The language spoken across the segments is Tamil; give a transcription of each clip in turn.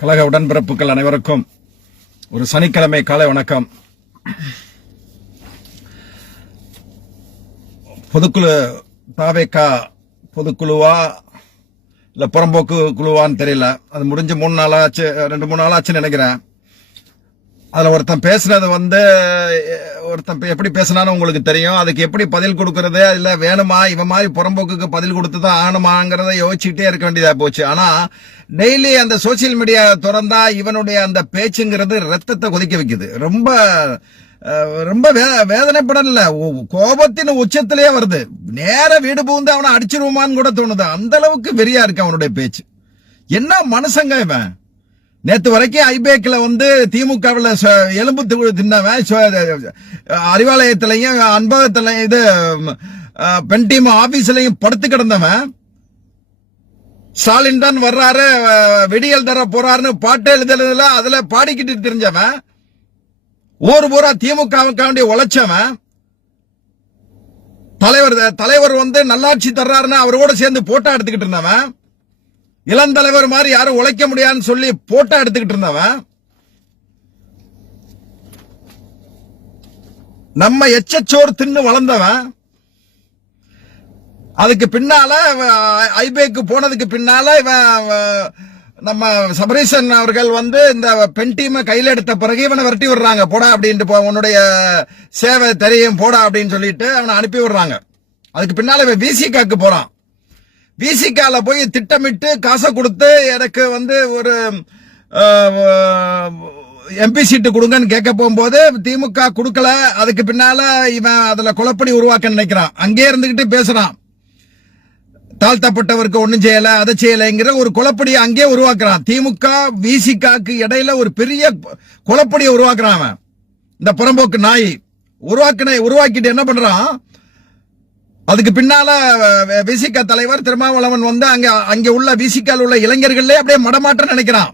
கழக உடன்பிறப்புகள் அனைவருக்கும் ஒரு சனிக்கிழமை காலை வணக்கம். பொதுக்குழு தாவேகா பொதுக்குழுவா இல்ல புறம்போக்கு குழுவான்னு தெரியல. அது முடிஞ்சு 2-3 நாளாச்சுன்னு நினைக்கிறேன். அதுல ஒருத்தன் பேசுனது ஒருத்தன் எப்படி பேசினான்னு உங்களுக்கு தெரியும். அதுக்கு எப்படி பதில் கொடுக்கறது, இல்ல வேணுமா இவன் மாதிரி புறம்போக்குக்கு பதில் கொடுத்துதான் ஆணுமாங்கிறத யோசிச்சுட்டே இருக்க வேண்டியதா போச்சு. ஆனா டெய்லி அந்த சோசியல் மீடியா திறந்தா இவனுடைய அந்த பேச்சுங்கிறது ரத்தத்தை கொதிக்க வைக்குது. ரொம்ப ரொம்ப வேதனைப்படல, கோபத்தின் உச்சத்திலேயே வருது. நேர வீடு புகுந்து அவனை அடிச்சிருவான்னு கூட தோணுது. அந்த அளவுக்கு வெறியா இருக்கு அவனுடைய பேச்சு. என்ன மனுஷங்க இவன். நேத்து வரைக்கும் ஐபேக்ல திமுகவில் எலும்பு தின்னவன், அறிவாலயத்திலையும் அன்பகத்திலையும் இது பெண் டீம் ஆபீஸ்லயும் படுத்து கிடந்தவன், ஸ்டாலின் தான் வர்றாரு விடியல் தர போறாருன்னு பாட்டு எழுதுல அதுல பாடிக்கிட்டு தெரிஞ்சவன், ஊர் பூரா திமுகவுக்காண்டி உழைச்சவன், தலைவர் நல்லாட்சி தர்றாருன்னு அவரோட சேர்ந்து போட்டோ எடுத்துக்கிட்டு இருந்தவன், இளந்தலைவர் மாதிரி யாரும் உழைக்க முடியாதுன்னு சொல்லி போட்டோ எடுத்துக்கிட்டு இருந்தவன், நம்ம எச்சச்சோறு தின்னு வளர்ந்தவன். அதுக்கு பின்னால ஐபேக்கு போனதுக்கு பின்னால நம்ம சபரீசன் அவர்கள் இந்த பெண் டீமை கையில எடுத்த பிறகு இவனை விரட்டி விடுறாங்க. போடா அப்படின்ட்டு, உன்னுடைய சேவை தெரியும் போடா அப்படின்னு சொல்லிட்டு அவனை அனுப்பி விடுறாங்க. அதுக்கு பின்னால இவன் விசிகாக்கு போறான். விசிகால போய் திட்டமிட்டு காசை கொடுத்து எனக்கு ஒரு எம்பி சீட்டு கொடுங்கன்னு கேட்க போகும்போது திமுக கொடுக்கல. அதுக்கு பின்னால இவன் அதுல குழப்படி உருவாக்க நினைக்கிறான். அங்கே இருந்துகிட்டு பேசுறான், தாழ்த்தப்பட்டவருக்கு ஒண்ணும் செய்யல அதை செய்யலைங்கிற ஒரு குழப்படியை அங்கே உருவாக்குறான். திமுக விசிகாக்கு இடையில ஒரு பெரிய குழப்படியை உருவாக்குறான் அவன். இந்த புறம்போக்கு நாய் உருவாக்கிட்டு என்ன பண்றான், அதுக்கு பின்னால விசிக தலைவர் திருமாவளவன் அங்க உள்ள விசிகால உள்ள இளைஞர்களே அப்படியே மடமாற்றம் நினைக்கிறான்.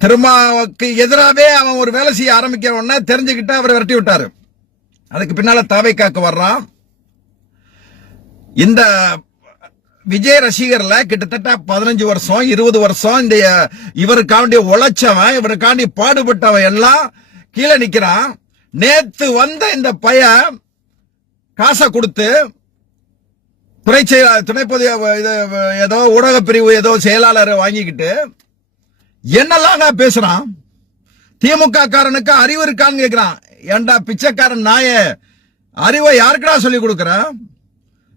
திருமாவுக்கு எதிராகவே அவன் ஒரு வேலை செய்ய ஆரம்பிக்க உடனே தெரிஞ்சுக்கிட்டு அவரை விரட்டி விட்டாரு. அதுக்கு பின்னால தாவேகாக்கு வர்றான். இந்த விஜய் ரசிகர்ல கிட்டத்தட்ட 15 வருஷம் 20 வருஷம் இந்த இவருக்காண்டி உழைச்சவன், இவருக்காண்டி பாடுபட்டவன் எல்லாம் கீழே நிக்கிறான். நேத்து இந்த பையன் காசை கொடுத்து துணைப்பதி ஏதோ ஊடக பிரிவு ஏதோ செயலாளர் வாங்கிக்கிட்டு என்னெல்லாம் பேசுறான். திமுக காரனுக்கு அறிவு இருக்கான்னு கேட்கிறான். ஏண்டா பிச்சைக்காரன் நாய, அறிவை யாருக்கடா சொல்லி கொடுக்கற?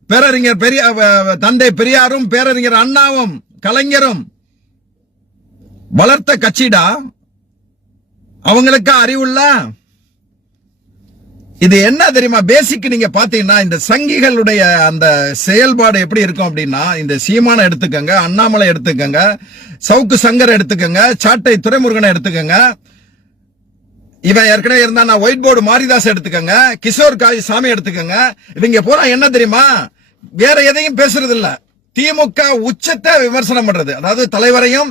பேரறிஞர் தந்தை பெரியாரும் பேரறிஞர் அண்ணாவும் கலைஞரும் வளர்த்த கட்சிடா, அவங்களுக்கு அறிவுள்ள. இது என்ன தெரியுமா, பேசிக் நீங்க பாத்தீங்கன்னா இந்த சங்கிகளுடைய அந்த செயல்பாடு எப்படி இருக்கும் அப்படின்னா, இந்த சீமான எடுத்துக்கங்க, அண்ணாமலை எடுத்துக்கங்க, சவுக்கு சங்கர் எடுத்துக்கங்க, சாட்டை துரைமுருகனை எடுத்துக்கங்க, இவன் ஏற்கனவே இருந்தா ஒயிட் போர்டு மாரிதாஸ் எடுத்துக்கங்க, கிஷோர் சாமி எடுத்துக்கங்க. இவங்க போறா என்ன தெரியுமா, வேற எதையும் பேசுறது இல்ல, திமுக உச்சத்தை விமர்சனம் பண்றது. அதாவது தலைவரையும்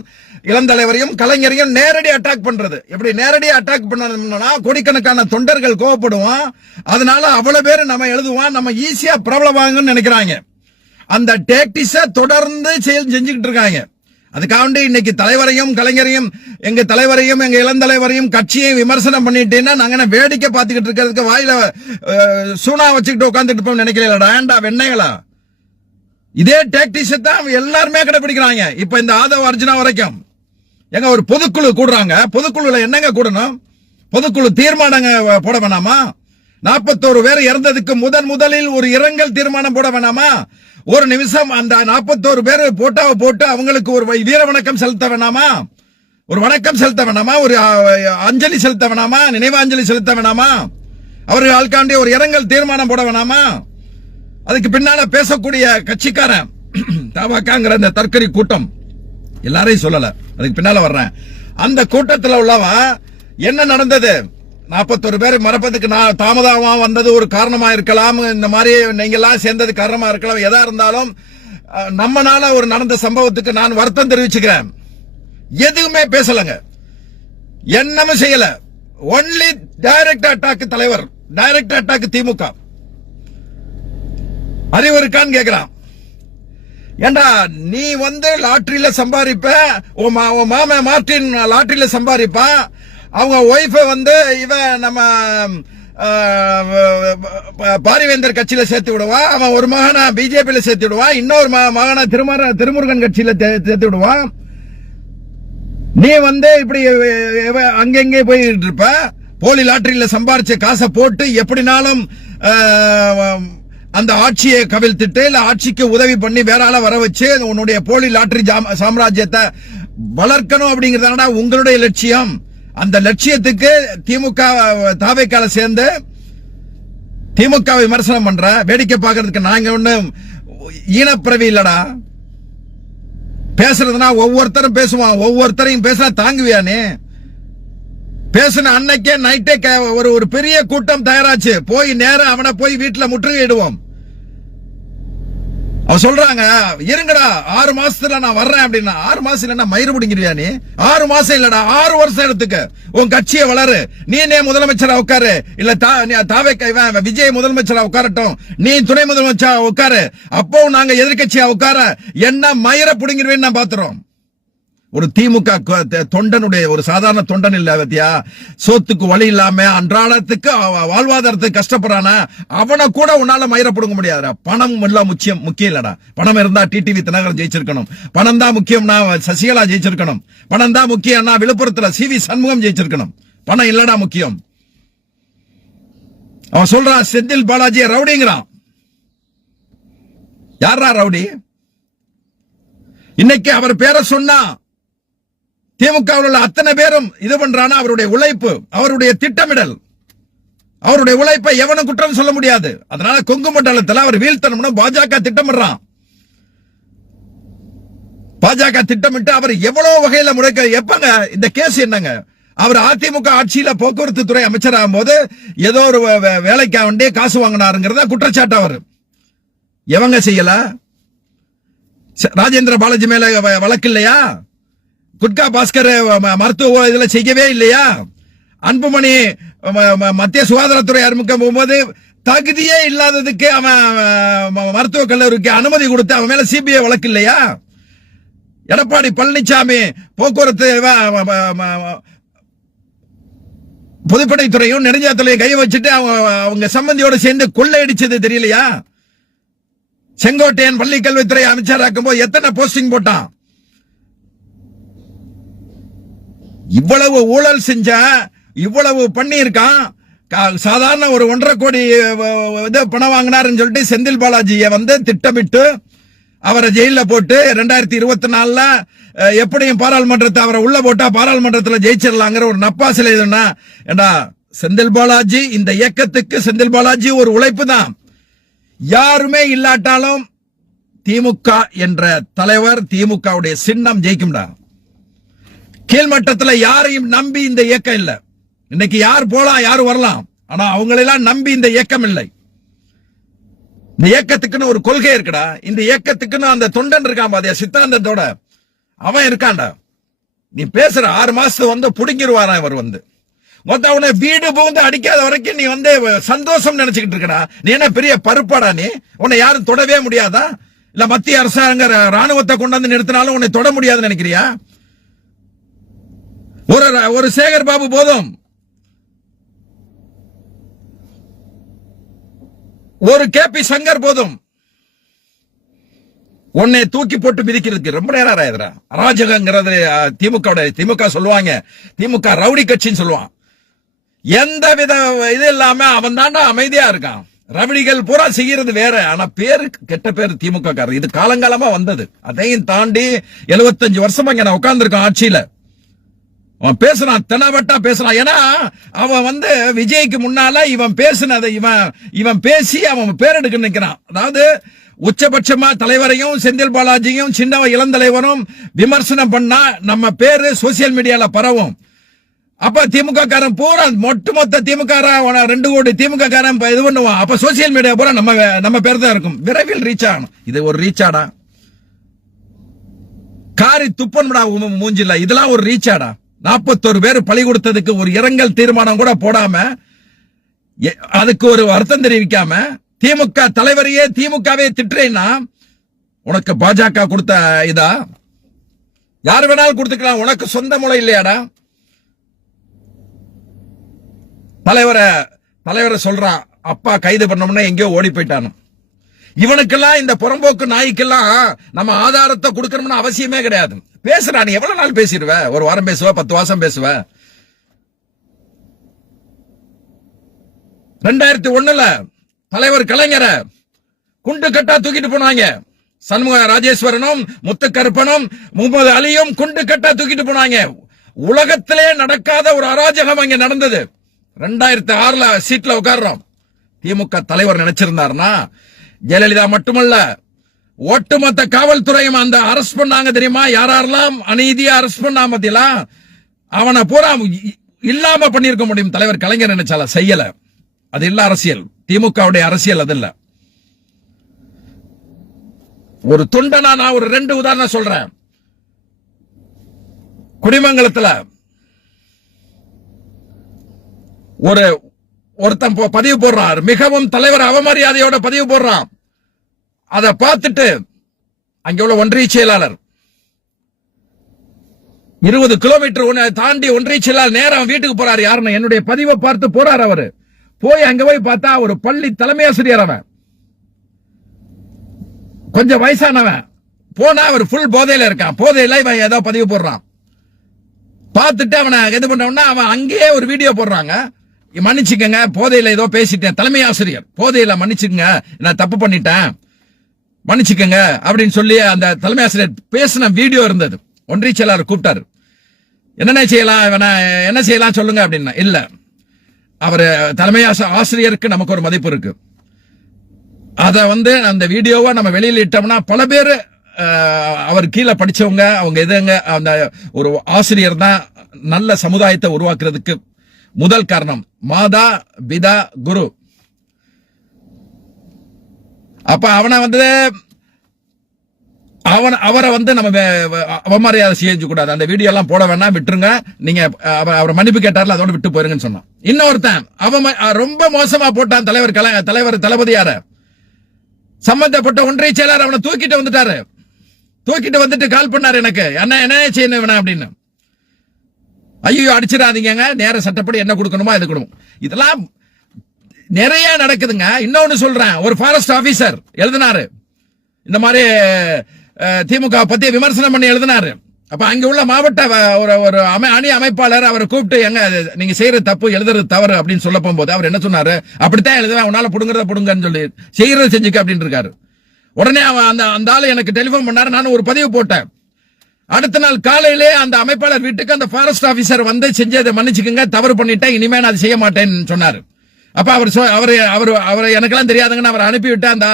இளந்தலைவரையும் கலைஞரையும் நேரடி அட்டாக் பண்றது. எப்படி நேரடி அட்டாக் பண்ணணும்னா கோடிக்கணக்கான தொண்டர்கள் கோவப்படுவான். அதனால அவ்வளவு பேர் நம்ம எழுதுவான், நம்ம ஈஸியா பிரபலமாகன்னு நினைக்கிறாங்க. அந்த டாக்டிக்ஸ தொடர்ந்து செஞ்சுக்கிட்டு இருக்காங்க. அதுக்காண்டி இன்னைக்கு தலைவரையும் கலைஞரையும் எங்க தலைவரையும் எங்க இளந்தலைவரையும் கட்சியையும் விமர்சனம் பண்ணிட்டேன்னா நாங்க வேடிக்கை பார்த்துக்கிட்டு இருக்கிறதுக்கு வாயில சூனா வச்சுக்கிட்டு உட்காந்துட்டு இருப்போம் நினைக்கிறீங்களா? ஏண்டா வெண்ணைகளா, இதே டாக்டிக்ஸ் தான் எல்லாருமே கடைபிடிக்கிறாங்க. இப்ப இந்த ஆதவ அர்ஜுனா வரைக்கும் எங்க ஒரு பொதுக்குழு கூடுறாங்க. பொதுக்குழுல என்னங்க கூடணும்? பொதுக்குழு தீர்மானங்க போட வேணாமா? 41 பேர் இறந்ததுக்கு முதலில் ஒரு இரங்கல் தீர்மானம் போட வேணாமா? ஒரு நிமிஷம் அந்த 41 பேர் போட்டாவை போட்டு அவங்களுக்கு ஒரு வீர வணக்கம் செலுத்த வேணாமா? ஒரு வணக்கம் செலுத்த வேணாமா? ஒரு அஞ்சலி செலுத்த வேணாமா? நினைவாஞ்சலி செலுத்த வேணாமா? அவர்கள் ஆள்காண்டி ஒரு இரங்கல் தீர்மானம் போட வேணாமா? அதுக்கு பின்னால பேசக்கூடிய கட்சிக்காரன் தவகங்கிற அந்த தற்கொலை கூட்டம், எல்லாரையும் சொல்லல, அதுக்கு பின்னால வர்றேன். அந்த கூட்டத்தில் உள்ளவன் என்ன நடந்தது, 41 பேர் மறப்பதுக்கு தாமதமா வந்தது ஒரு காரணமா இருக்கலாம், இந்த மாதிரி நீங்க எல்லாம் சேர்ந்தது காரணமா இருக்கலாம். எதா இருந்தாலும் நம்மனால ஒரு நடந்த சம்பவத்துக்கு நான் வருத்தம் தெரிவிச்சுக்கிறேன். எதுவுமே பேசலங்க, என்னமும் செய்யல. ஒன்லி டைரக்ட் அட்டாக் தலைவர், டைரக்ட் அட்டாக் திமுக. அறிவு இருக்கான்னு கேட்கிறான். ஏண்டா நீ வந்து லாட்டரியில சம்பாதிப்ப, உன் மாமன் மார்டின் லாட்டரியில சம்பாதிப்பா, அவங்க ஒய்ஃப வந்து இவன் நம்ம பாரிவேந்தர் கட்சியில சேர்த்து விடுவான், அவன் ஒரு மகனா பிஜேபியில சேர்த்து விடுவான், இன்னொரு மகனா திருமுருகன் கட்சியில சேர்த்து விடுவான். நீ வந்து இப்படி அங்கெங்கே போயிட்டு இருப்ப. போலி லாட்டரியில சம்பாரிச்ச காசை போட்டு எப்படினாலும் அந்த ஆட்சியை கவிழ்த்துட்டு இல்ல ஆட்சிக்கு உதவி பண்ணி வேற ஆள வர வச்சு உன்னுடைய போலி லாட்டரி சாம்ராஜ்யத்தை வளர்க்கணும் அப்படிங்கறதானடா உங்களுடைய லட்சியம். அந்த லட்சியத்துக்கு திமுக தாவேக்கால சேர்ந்து திமுக விமர்சனம் பண்ற வேடிக்கை பார்க்கறதுக்கு நாங்க ஒண்ணு ஈனப்பிரவி இல்லடா. பேசுறதுனா ஒவ்வொருத்தரும் பேசுவான், ஒவ்வொருத்தரையும் பேசினா தாங்குவியானே. பேசின அன்னைக்கே நைட்டே ஒரு பெரிய கூட்டம் தயாராச்சு, போய் நேரம் அவனை போய் வீட்டுல முற்றுகையிடுவோம். அவன் சொல்றாங்க இருங்கடா 6 மாசத்துல நான் வர்றேன் அப்படின்னா, 6 மாசம் இல்லன்னா மயிறு முடிங்கிறியா நீ? 6 மாசம் இல்லடா 6 வருஷம் எடுத்துக்க, உன் கட்சியை வளரு, நீனே முதலமைச்சரா உட்காரு, இல்ல தாவே விஜய் முதலமைச்சரா உட்காரட்டும், நீ துணை முதலமைச்சரா உட்காரு, அப்போ நாங்க எதிர்கட்சியா உட்கார என்ன மயிரை புடுங்கிருவேன்னு நான் பாத்துறோம். ஒரு திமுக தொண்டனுடைய ஒரு சாதாரண தொண்டன் இல்ல பத்தியா, சோத்துக்கு வழி இல்லாம அன்றாடத்துக்கு வாழ்வாதாரத்துக்கு கஷ்டப்படுறானா அவனை கூட உன்னால மயிர புடுங்க முடியாதுடா. பணம் எல்லாம் முக்கியம் இல்லடா. பணம் இருந்தா டிடிவி தினகரன் ஜெயிச்சிருக்கணும், பணம் தான் முக்கியம்னா சசிகலா ஜெயிச்சிருக்கணும், பணம் தான் முக்கியம்னா விழுப்புரத்துல சிவி சண்முகம் ஜெயிச்சிருக்கணும், பணம் இல்லடா முக்கியம். அவன் சொல்றான் செந்தில் பாலாஜி ரவுடிங்கிறான். யாரா ரவுடி? இன்னைக்கு அவர் பேரை சொன்னா திமுக உள்ள அத்தனை பேரும் இது பண்றானா? அவருடைய உழைப்பு, அவருடைய திட்டமிடல், அவருடைய உழைப்பை எவனும் குற்றம் சொல்ல முடியாது. அதனால கொங்கு மண்டலத்தில் அவர் வீழ்த்தணும்னு பாஜக திட்டமிடுறான். பாஜக திட்டமிட்டு அவர் எவ்வளவு வகையில முறைக்க எப்பங்க இந்த கேஸ் என்னங்க? அவர் அதிமுக ஆட்சியில போக்குவரத்து துறை அமைச்சராகும் போது ஏதோ ஒரு வேலைக்காக வேண்டிய காசு வாங்கினாருங்கிறத குற்றச்சாட்டு. அவர் எவங்க செய்யல? ராஜேந்திர பாலாஜி மேல வழக்கு இல்லையா? குட்கா பாஸ்கர் மருத்துவ இதுல செய்யவே இல்லையா? அன்புமணி மத்திய சுகாதாரத்துறை அறிமுகம் போகும்போது தகுதியே இல்லாததுக்கு அவன் மருத்துவக் கல்லூரிக்கு அனுமதி கொடுத்து அவன் மேல சிபிஐ வழக்கு இல்லையா? எடப்பாடி பழனிசாமி போக்குவரத்து பொதுப்படைத்துறையும் நெடுஞ்சாலையும் கை வச்சுட்டு அவங்க சம்பந்தியோட சேர்ந்து கொள்ளையடிச்சது தெரியலையா? செங்கோட்டையன் பள்ளி கல்வித்துறை அமைச்சராக்கும் போது எத்தனை போஸ்டிங் போட்டான்? இவ்வளவு ஊழல் செஞ்ச, இவ்வளவு பண்ணி இருக்கான். சாதாரண ஒரு 1.5 கோடி பணம் வாங்கினாருன்னு சொல்லிட்டு செந்தில் பாலாஜியை வந்து திட்டமிட்டு அவரை ஜெயில போட்டு 2024 எப்படியும் பாராளுமன்றத்தை அவரை உள்ள போட்டா பாராளுமன்றத்தில் ஜெயிச்சிடலாங்கிற ஒரு நப்பாசில இதுன்னா, ஏண்டா செந்தில் பாலாஜி இந்த இயக்கத்துக்கு செந்தில் பாலாஜி ஒரு உழைப்பு தான். யாருமே இல்லாட்டாலும் திமுக என்ற தலைவர், திமுகவுடைய சின்னம் ஜெயிக்கும்டா. கீழ்மட்டத்தில் யாரையும் நம்பி இந்த இயக்கம் இல்ல. இன்னைக்கு யார் போலாம் யார் வரலாம், ஆனா அவங்களெல்லாம் நம்பி இந்த இயக்கம் இல்லை. இந்த இயக்கத்துக்குன்னு ஒரு கொள்கை இருக்குடா. இந்த இயக்கத்துக்குன்னு அந்த தொண்டன் இருக்கான் பாதியா, சித்தாந்தத்தோட அவன் இருக்கான்டா. நீ பேசுற 6 மாசத்து வந்து புடுங்கிடுவாரா இவர் வந்து மொத்த அவனை வீடு புகுந்து அடிக்காத வரைக்கும் நீ வந்து சந்தோஷம் நினைச்சுக்கிட்டு இருக்கடா. நீ என்ன பெரிய பருப்பாடா? நீ உன்னை யாரும் தொடவே முடியாதா? இல்ல மத்திய அரசாங்க ராணுவத்தை கொண்டாந்து நிறுத்தினாலும் உன்னை தொட முடியாதுன்னு நினைக்கிறியா? ஒரு சேகர் பாபு போதும், ஒரு கேபி சங்கர் போதும் உன்னை தூக்கி போட்டு மிதிக்கிறதுக்கு. ரொம்ப நேரம் ஆயிடுறா. அராஜகங்கிறது திமுக சொல்லுவாங்க, திமுக ரவுடி கட்சின்னு சொல்லுவான். எந்த வித இது இல்லாம அவன் தாண்டா அமைதியா இருக்கான். ரவுடிகள் பூரா செய்யறது வேற, ஆனா பேரு கெட்ட பேரு திமுக காரர். இது காலங்காலமா வந்தது. அதையும் தாண்டி 75 வருஷமா இங்க நான் உட்கார்ந்துருக்கான் ஆட்சியில. அவன் பேசுறான், தெனாவட்டா பேசுறான். ஏன்னா அவன் வந்து விஜய்க்கு முன்னால இவன் பேசினதை இவன் பேசி அவன் பேரெடுக்க நிற்கிறான். அதாவது உச்சபட்சமா தலைவரையும் செந்தில் பாலாஜியும் சின்ன இளந்தலைவரும் விமர்சனம் பண்ணா நம்ம பேரு சோசியல் மீடியால பரவும். அப்ப திமுக காரன் பூரா மொத்த திமுக 2 கோடி திமுக காரன் இது பண்ணுவான். அப்ப சோசியல் மீடியா பூரா நம்ம பேர் தான் இருக்கும். விரைவில் ரீச் ஆகணும். இது ஒரு ரீச்சாடா? காரி துப்பன்டா மூஞ்சில. இதெல்லாம் ஒரு ரீச்சாடா? 41 பேர் பழி கொடுத்ததுக்கு ஒரு இரங்கல் தீர்மானம் கூட போடாம, அதுக்கு ஒரு அர்த்தம் தெரிவிக்காம, திமுக தலைவரையே திமுகவே திட்டுறேன்னா உனக்கு பாஜக கொடுத்த இதா? யார் வேணாலும் கொடுத்துக்கலாம், உனக்கு சொந்த மூளை இல்லையாடா? தலைவரை சொல்றான், அப்பா கைது பண்ணோம்னா எங்கேயோ ஓடி போயிட்டானு. இவனுக்கெல்லாம், இந்த புறம்போக்கு நாய்க்கெல்லாம் நம்ம ஆதாரத்தை கொடுக்கணும்னு அவசியமே கிடையாது. பேசுறா, நீ எவ்வளவு நாள் பேசிடுவ? ஒரு வாரம் பேசுவ, 10 மாசம் பேசுவ. 2001 தலைவர் கலைஞரை குண்டு கட்டா தூக்கிட்டு போனாங்க. சண்முக ராஜேஸ்வரனும் முத்துக்கருப்பனும் முகமது அலியும் குண்டு கட்டா தூக்கிட்டு போனாங்க. உலகத்திலே நடக்காத ஒரு அராஜகம் அங்க நடந்தது. 2006 சீட்ல உட்கார்றோம். திமுக தலைவர் நினைச்சிருந்தாருன்னா, ஜெயலலிதா மட்டுமல்ல, ஒட்டுமொத்த காவல்துறையும் அந்த அரெஸ்ட் பண்ணாங்க தெரியுமா? யாரெல்லாம் அநீதியா அரெஸ்ட் பண்ணா மத்தியெல்லாம் அவனை பூரா இல்லாம பண்ணிருக்க முடியும். தலைவர் கலைஞர் நினைச்சால, செய்யல. அது இல்ல அரசியல், திமுகவுடைய அரசியல் அது இல்ல. ஒரு துண்டனா நான் ஒரு 2 உதாரணம் சொல்றேன். குடிமங்கலத்துல ஒருத்தன் பதிவு போடுறான், மிகவும் தலைவர் அவமரியாதையோட பதிவு போடுறான். அதை பார்த்துட்டு அங்க உள்ள ஒன்றிய செயலாளர் 20 கிலோமீட்டர் தாண்டி ஒன்றிய செயலாளர் நேரம் வீட்டுக்கு போறாரு. யாருன்னு என்னுடைய பதிவை பார்த்து போறாரு. அவரு போய் அங்க போய் பார்த்தா ஒரு பள்ளி தலைமை ஆசிரியர், அவன் கொஞ்சம் வயசானவன். போனா அவர் ஃபுல் போதையில இருக்கான். போதையில இவன் ஏதோ பதிவு போடுறான். பார்த்துட்டு அவனை இது பண்ணவனா அவன் அங்கேயே ஒரு வீடியோ போடுறாங்க. மன்னிச்சுக்கங்க, போதையில ஏதோ பேசிட்டேன். தலைமை ஆசிரியர், போதையில மன்னிச்சுக்கங்க, நான் தப்பு பண்ணிட்டேன், மன்னிச்சுக்கங்க அப்படின்னு சொல்லி அந்த தலைமை ஆசிரியர் பேசின வீடியோ இருந்தது. ஒன்றிய செயலாளர் கூப்பிட்டாரு. என்ன செய்யலாம் சொல்லுங்க அப்படின்னா, இல்ல அவர் தலைமை ஆசிரியருக்கு நமக்கு ஒரு மதிப்பு இருக்கு. அத அந்த வீடியோவை நம்ம வெளியில இட்டோம்னா பல பேர் அவர் கீழே படிச்சவங்க, அவங்க எதுங்க, அந்த ஒரு ஆசிரியர் தான் நல்ல சமுதாயத்தை உருவாக்குறதுக்கு முதல் காரணம். மாதா பிதா குரு. அப்ப அவரை நம்ம அவமரியாதை செய்ய கூடாது. அந்த வீடியோ எல்லாம் போட வேணாம், விட்டுருங்க. நீங்க அவர் மன்னிப்பு கேட்டார்ல, அதோட விட்டு போயிருங்கன்னு சொன்னான். இன்னொருத்தன் ரொம்ப மோசமா போட்டான். தலைவர் தளபதியார சம்பந்தப்பட்ட ஒன்றிய செயலாளர் அவனை தூக்கிட்டு வந்துட்டாரு. தூக்கிட்டு வந்துட்டு கால் பண்ணாரு எனக்கு, என்ன செய்யணும் வேணா அப்படின்னு. ஐயோ அடிச்சிடாதீங்க, நேர சட்டப்படி என்ன கொடுக்கணுமோ அது கொடுக்கும். இதெல்லாம் நிறைய நடக்குதுங்க. இன்னொன்னு சொல்றேன், ஒரு ஃபாரஸ்ட் ஆபீசர் எழுதினாரு, இந்த மாதிரி திமுக பத்தி விமர்சனம் பண்ணி எழுதினாரு. அப்ப அங்க உள்ள மாவட்ட ஒரு அணி அமைப்பாளர் அவரை கூப்பிட்டு, எங்க நீங்க செய்யறது தப்பு, எழுதுறது தவறு அப்படின்னு சொல்ல போகும்போது அவர் என்ன சொன்னாரு, அப்படித்தான் எழுதுவேன், உன்னால புடுங்கறத புடுங்கன்னு சொல்லி செய்யறது செஞ்சுக்க அப்படின்னு இருக்காரு. உடனே அந்த ஆளு எனக்கு டெலிபோன் பண்ணாரு. நான் ஒரு பதிவு போட்டேன். அடுத்த நாள் காலையிலே அந்த அமைப்பாளர் வீட்டுக்கு அந்த ஃபாரஸ்ட் ஆபீசர் செஞ்சதை மன்னிச்சுக்கங்க, தவறு பண்ணிட்டேன், இனிமே நான் அதை செய்ய மாட்டேன்னு சொன்னாரு. அப்ப அவர் எனக்கெல்லாம் தெரியாதுங்கன்னு அவர் அனுப்பிவிட்டு அந்த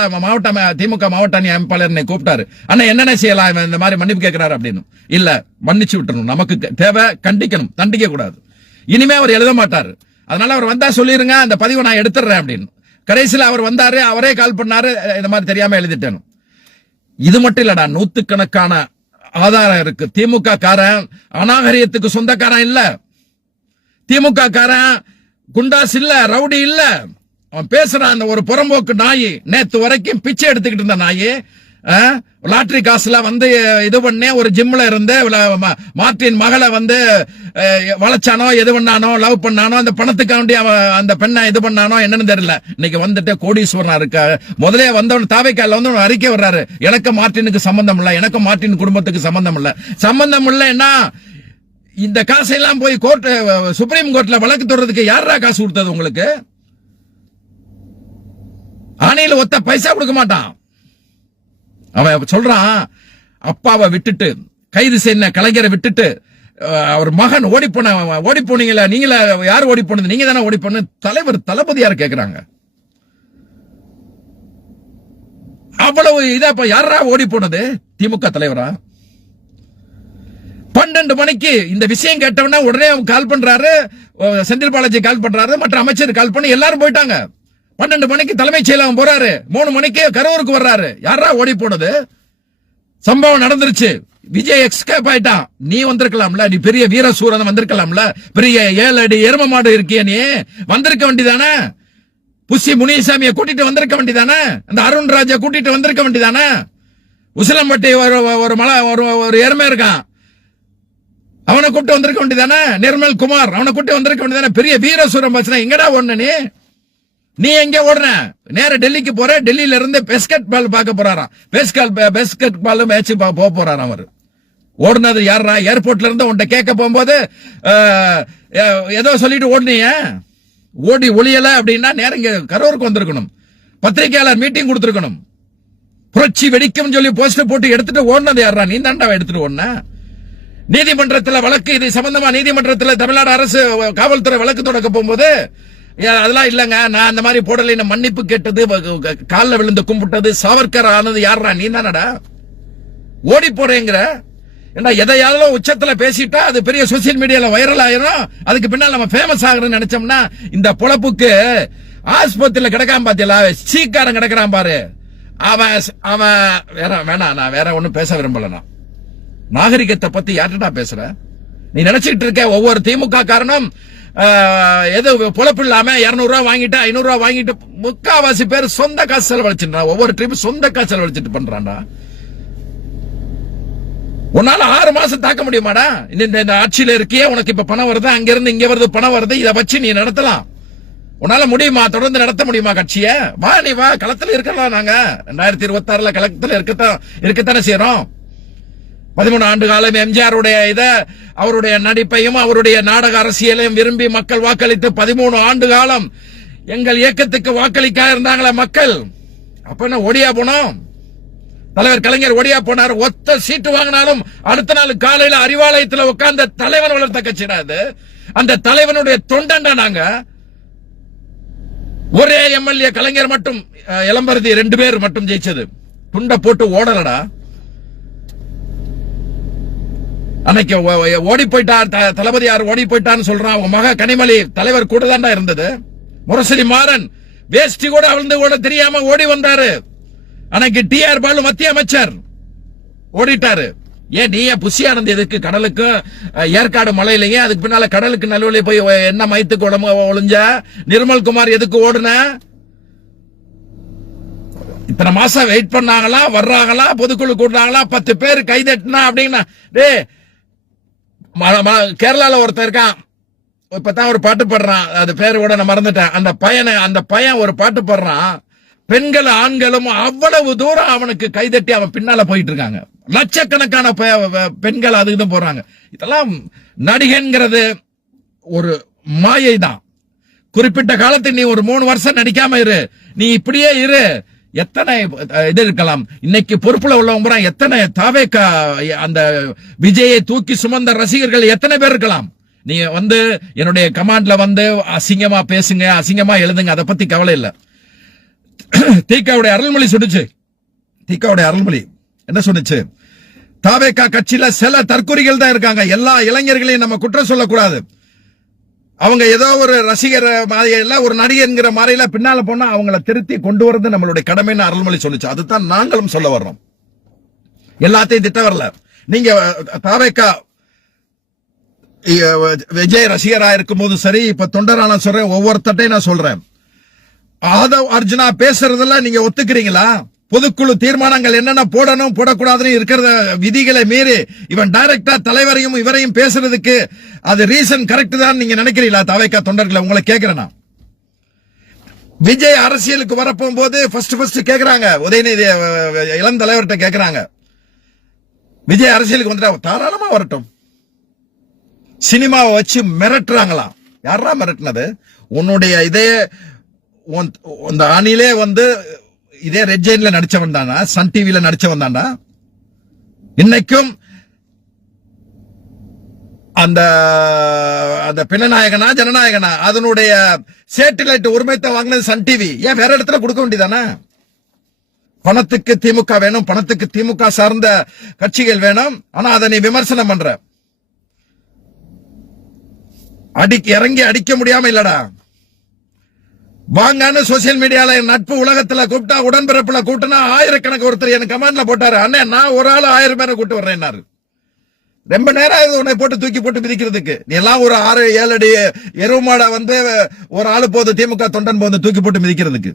திமுக மாவட்ட அணி அமைப்பாளர் கூப்பிட்டாரு. ஆனா என்னென்ன செய்யலாம், இந்த மாதிரி மன்னிப்பு கேட்கிறாரு அப்படின்னு. இல்ல, மன்னிச்சு விட்டுறணும். நமக்கு தேவை கண்டிக்கணும், தண்டிக்க கூடாது. இனிமே அவர் எழுத மாட்டாரு. அதனால அவர் வந்தா சொல்லிருங்க, அந்த பதிவை நான் எடுத்துறேன் அப்படின்னு. கடைசியில் அவர் வந்தாரு, அவரே கால் பண்ணாரு, இந்த மாதிரி தெரியாம எழுதிட்டேன். இது மட்டும் இல்லடா, நூத்துக்கணக்கான ஆதாரம் இருக்கு. திமுக காரன் அநாகரியத்துக்கு சொந்தக்காரன் இல்ல. திமுக காரன் குண்டாஸ் இல்ல, ரவுடி இல்ல. அவன் பேசுறான். அந்த ஒரு புறம்போக்கு நாய், நேத்து வரைக்கும் பிச்சை எடுத்துக்கிட்டு இருந்த நாய், லாட்டரி காசுல இது பண்ணே ஒரு ஜிம்ல இருந்து மார்ட்டின் மகளை வளைச்சானோ, எது பண்ணானோ, லவ் பண்ணானோ, அந்த பணத்துக்காண்டி அந்த பெண்ணை இது பண்ணானோ என்னன்னு தெரியல. இன்னைக்கு வந்துட்டு கோடீஸ்வரனா இருக்க. முதலே வந்தவன் தாவைக்கால அறிக்கை வர்றாரு, எனக்கு மார்ட்டினுக்கு சம்பந்தம் இல்ல, எனக்கு மார்ட்டின் குடும்பத்துக்கு சம்பந்தம் இல்ல. சம்பந்தம் இல்லைன்னா இந்த காசெல்லாம் போய் சுப்ரீம் கோர்ட்ல வழக்கு தொடர்றதுக்கு யாரா காசு கொடுத்தது உங்களுக்கு? ஆணையில ஒத்த பைசா கொடுக்க மாட்டான். அவன் சொல்றான், அப்பாவை விட்டுட்டு கைது செய்ய கலைஞரை விட்டுட்டு அவர் மகன் ஓடி போனீங்களா, நீங்களா, யாரு ஓடி போனது? நீங்க தானே ஓடி போன. தலைவர் தளபதியார் கேக்குறாங்க. அவ்வளவு இதா யாரா ஓடி போனது? திமுக தலைவரா? 12 மணிக்கு இந்த விஷயம் கேட்டவனா உடனே கால் பண்றாரு, செந்தில் பாலாஜி கால் பண்றாரு, மற்ற அமைச்சர் கால் பண்ணி எல்லாரும் போயிட்டாங்க. 12 மணிக்கு தலைமைச் செயலகம் போறாரு, 3 மணிக்கு கரூருக்கு வர்றாரு. யாரா ஓடி போனது? சம்பவம் நடந்துருச்சு. விஜய் எஸ்கேப் ஆயிட்டான். நீ வந்திருக்கலாம்ல, நீ பெரிய வீரசூரன் வந்திருக்கலாம்ல, பெரிய 7 அடி எரும மாடு இருக்கிய, நீ வந்திருக்க வேண்டியதானே. புசி முனிசாமியை கூட்டிட்டு வந்திருக்க வேண்டியதானே, அந்த அருண்ராஜை கூட்டிட்டு வந்திருக்க வேண்டியதானே. உசிலம்பட்டி ஒரு மலை ஒரு எருமை இருக்கான், அவனை கூப்பிட்டு வந்திருக்க வேண்டியதானே. நிர்மல் குமார் அவனை கூப்பிட்டு வந்திருக்க வேண்டியதானே. பெரிய வீரசூரம் பச்சனை எங்கடா ஓடுன நீ எங்க ஓடுன? நேர டெல்லிக்கு போற. டெல்லியில இருந்து பெஸ்கெட் பால் பார்க்க போறாராம். பெஸ்கெட் பால் மேட்ச் போக போறாராம். அவர் ஓடுனது யாரா? ஏர்போர்ட்ல இருந்து உன்ட்ட கேட்க போகும்போது ஏதோ சொல்லிட்டு ஓடுனீங்க. ஓடி ஒளியல அப்படின்னா நேரம் இங்க கரூருக்கு வந்திருக்கணும். பத்திரிகையாளர் மீட்டிங் கொடுத்திருக்கணும். புரட்சி வெடிக்கும் சொல்லி போஸ்டர் போட்டு எடுத்துட்டு ஓடுனது யாரா? நீ தாண்டா எடுத்துட்டு ஓடுன. நீதிமன்றத்தில் வழக்கு இது சம்பந்தமா நீதிமன்றத்தில் தமிழ்நாடு அரசு காவல்துறை வழக்கு தொடக்க போகும்போது அதெல்லாம் இல்லங்க, நான் அந்த மாதிரி போடல, மன்னிப்பு கேட்டது, காலில் விழுந்து கும்பிட்டது, சாவர்கர் ஆனது யாரா? நீ தானடா ஓடி போறேங்கிற. ஏன்னா எதையாவது உச்சத்துல பேசிட்டா அது பெரிய சோசியல் மீடியால வைரல் ஆயிரும். அதுக்கு பின்னால் நம்ம ஃபேமஸ் ஆகுறோம்னு நினைச்சோம்னா இந்த பொழப்புக்கு ஆஸ்பத்திரியில கிடக்காம பாத்தியலா, சீக்காரன் கிடக்கிறான் பாரு, அவன் வேணாம். நான் வேற ஒண்ணும் பேச விரும்பல. நாகரிகத்தை பத்தி யார்கிட்ட பேசுற? நீ நினைச்சிட்டு இருக்க ஒவ்வொரு திமுக காரணம் எது பொழப்பு இல்லாம 200 ரூபாய் வாங்கிட்டு 500 ரூபாய் வாங்கிட்டு முக்காவாசி பேர் சொந்த காசு செலவழிச்சுட்டான். ஒவ்வொரு ட்ரிப் சொந்த காசு செலவழிச்சிட்டு பண்றான்டா. உன்னால 6 மாசம் தாக்க முடியுமாடா? இந்த ஆட்சியில இருக்கியே, உனக்கு இப்ப பணம் வருது, அங்க இருந்து இங்க வருது பணம் வருது, இதை வச்சு நீ நடத்தலாம். உன்னால முடியுமா? தொடர்ந்து நடத்த முடியுமா கட்சிய? வா, நீ வா, களத்துல இருக்கலாம். நாங்க 2026 களத்துல இருக்கத்தானே செய்யறோம். 13 ஆண்டு காலம் எம்ஜிஆருடைய அவருடைய நடிப்பையும் அவருடைய நாடக அரசியலையும் விரும்பி மக்கள் வாக்களித்து 13 ஆண்டு காலம் எங்கள் இயக்கத்துக்கு வாக்களிக்க இருந்தாங்களே மக்கள். அப்ப என்ன ஓடியா போனோம்? தலைவர் கலைஞர் ஓடியா போனார். ஒத்த சீட்டு வாங்கினாலும் அடுத்த நாள் காலையில அறிவாலயத்தில் உட்கார்ந்த தலைவன் வளர்த்த கட்சிடாது. அந்த தலைவனுடைய தொண்டன்டா நாங்க. ஒரே எம்எல்ஏ கலைஞர் மட்டும், இளம்பருதி 2 பேர் மட்டும் ஜெயிச்சது. துண்ட போட்டு ஓடலடா. அன்னைக்கு ஓடி போயிட்டார் தளபதி. யார் ஓடி போயிட்டான்னு சொல்றான்? அவங்க மக கனிமொழி தலைவர் கூட தான்டா இருந்தது. முரசொலி மாறன் வேஷ்டி கூட அவிழ்ந்து ஓட தெரியாம ஓடி வந்தாரு. அன்னைக்கு டிஆர் பாலு மத்திய அமைச்சர் ஓடிட்டாரு. ஏன் நீ புசியானந்த் எதுக்கு கடலுக்கு ஏற்காடு மலையிலேயே அதுக்கு பின்னால கடலுக்கு நல்வழி போய் என்ன மயத்துக்கு உடம்பு ஒளிஞ்ச? நிர்மல் குமார் எதுக்கு ஓடுன? இத்தனை மாசம் வெயிட் பண்ணாங்களா, வர்றாங்களா, பொதுக்குழு கூடுறாங்களா, 10 பேர் கைதட்டினா அப்படின்னா. டே, கேரளால ஒருத்தர் இருக்கான், இப்பதான் ஒரு பாட்டு பாடுறான், அது பேரு கூட நான் மறந்துட்டேன். அந்த பையன் ஒரு பாட்டு பாடுறான். பெண்கள் ஆண்களும் அவ்வளவு தூரம் அவனுக்கு கைதட்டி அவன் பின்னால போயிட்டு இருக்காங்க. லட்சக்கணக்கான பெண்கள் அது இது போறாங்க. இதெல்லாம் நடிகன்கிறது ஒரு மாயை தான். குறிப்பிட்ட காலத்தில் நீ ஒரு 3 வருஷம் நடிக்காம இரு, நீ இப்படியே இரு, எத்தனை இது இருக்கலாம். இன்னைக்கு பொறுப்புல உள்ளவங்க எத்தனை தாவேக்கா அந்த விஜயை தூக்கி சுமந்த ரசிகர்கள் எத்தனை பேர் இருக்கலாம். நீ என்னுடைய கமாண்ட்ல அசிங்கமா பேசுங்க, அசிங்கமா எழுதுங்க, அதை பத்தி கவலை இல்ல. தீக்காவுடைய அருள்மொழி சொல்லுச்சு. தீக்காவுடைய அருள்மொழி என்ன சொன்னுச்சு? தாவேக்கா கட்சியில சில தற்குறிகள் தான் இருக்காங்க. எல்லா இளைஞர்களையும் நம்ம குற்றம் சொல்லக்கூடாது. அவங்க ஏதோ ஒரு ரசிகர் மாதிரியில ஒரு நடிகர்ங்கிற மாதிரியில பின்னால போனா அவங்கள திருத்தி கொண்டு வரது நம்மளுடைய கடமைன்னு அருள்மொழி சொல்லுச்சு. அதுதான் நாங்களும் சொல்ல வர்றோம். எல்லாத்தையும் திட்ட வரல. நீங்க தாவேக்கா விஜய் ரசிகரா இருக்கும் போது சரி, இப்ப தொண்டரான சொல்றேன், ஒவ்வொருத்தையும் நான் சொல்றேன். ஆதவ் அர்ஜுனா பேசுறதுல நீங்க ஒத்துக்கிறீங்களா? பொதுக்குழு தீர்மானங்கள் என்னென்ன போடணும் போடக்கூடாதுன்னு இருக்கிற விதிகளை மீறி இவன் டைரக்டா தலைவரையும் இவரையும் பேசுறதுக்கு அது ரீசன் கரெக்ட் தான் நீங்க நினைக்கிறீங்களா? தவைக்கா தொண்டர்களை உங்களை கேட்கிறேன். விஜய் அரசியலுக்கு வரப்போகும்போது ஃபர்ஸ்ட் கேக்குறாங்க, உதயநிதி இளம் தலைவர்கிட்ட கேக்குறாங்க, விஜய் அரசியலுக்கு வந்துட்டா தாராளமா வரட்டும். சினிமாவை வச்சு மிரட்டுறாங்களாம். யாரா மிரட்டினது? உன்னுடைய இதே அந்த அணிலே இதே ரெட் ஜெயின்ல நடிச்சவன் தானா? சன் டிவில நடிச்சவன் தானா? இன்னைக்கும் அந்த பிணநாயகனா ஜனநாயகனா அதனுடைய சேட்டிலைட் உரிமைத்தை வாங்கினது சன் டிவி. ஏன் வேற இடத்துல கொடுக்க வேண்டியதானே? பணத்துக்கு திமுக வேணும், பணத்துக்கு திமுக சார்ந்த கட்சிகள் வேணும். ஆனா அதை நீ விமர்சனம் பண்ற. இறங்கி அடிக்க முடியாம இல்லடா. வாங்கன்னு சோசியல் மீடியால நட்பு உலகத்துல கூப்பிட்டா, உடன்பிறப்புல கூட்டினா ஆயிரக்கணக்கு ஒருத்தர் எனக்கு கமெண்ட்ல போட்டாரு, அண்ணே நான் ஒரு ஆள் 1000 பேரை கூட்டு வர்றேன்னாரு. ரொம்ப நேரம் உன்னை போட்டு தூக்கி போட்டு மிதிக்கிறதுக்கு. நீ எல்லாம் ஒரு 6-7 அடி எருமாட ஒரு ஆளு போது திமுக தொண்டன் போது தூக்கி போட்டு மிதிக்கிறதுக்கு.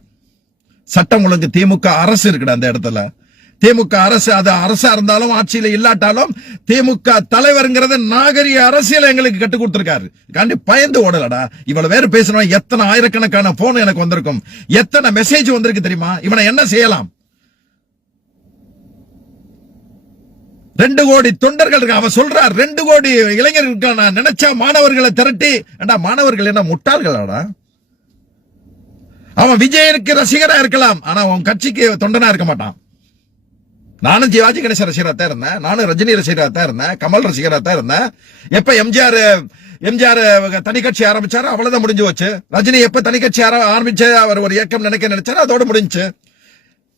சட்டம் ஒழுங்கு திமுக அரசு இருக்குடா அந்த இடத்துல. திமுக அரசு, அது அரசா இருந்தாலும் ஆட்சியில இல்லாட்டாலும் திமுக தலைவர்ங்கிறது நாகரிக அரசியல் எங்களுக்கு கற்றுக் கொடுத்திருக்காரு. காண்டி பயந்து ஓடலடா. இவ்வளவு பேர் பேசணும், எத்தனை ஆயிரக்கணக்கான போன் எனக்கு வந்திருக்கும், எத்தனை மெசேஜ் வந்திருக்கு தெரியுமா? இவனை என்ன செய்யலாம்? 2 கோடி தொண்டர்கள் இருக்க. அவன் சொல்றார் 2 கோடி இளைஞர்கள் நான் நினைச்சா மாணவர்களை திரட்டி. மாணவர்கள் என்ன முட்டாள்களாடா? அவன் விஜயனுக்கு ரசிகரா இருக்கலாம், ஆனா அவன் கட்சிக்கு தொண்டனா இருக்க மாட்டான். நானும் சிவாஜி கணேசன் ரசிகரா தான் இருந்தேன், நானும் ரஜினி ரசிகரா தான் இருந்தேன், கமல் ரசிகரா தான் இருந்தேன். எப்ப எம்ஜிஆர் தனி கட்சி ஆரம்பிச்சாரோ அவ்வளவுதான் முடிஞ்சு வச்சு. ரஜினி எப்ப தனி கட்சி ஆரம்பிச்சு அவர் ஒரு இயக்கம் நினைச்சாரோ அதோட முடிஞ்சு.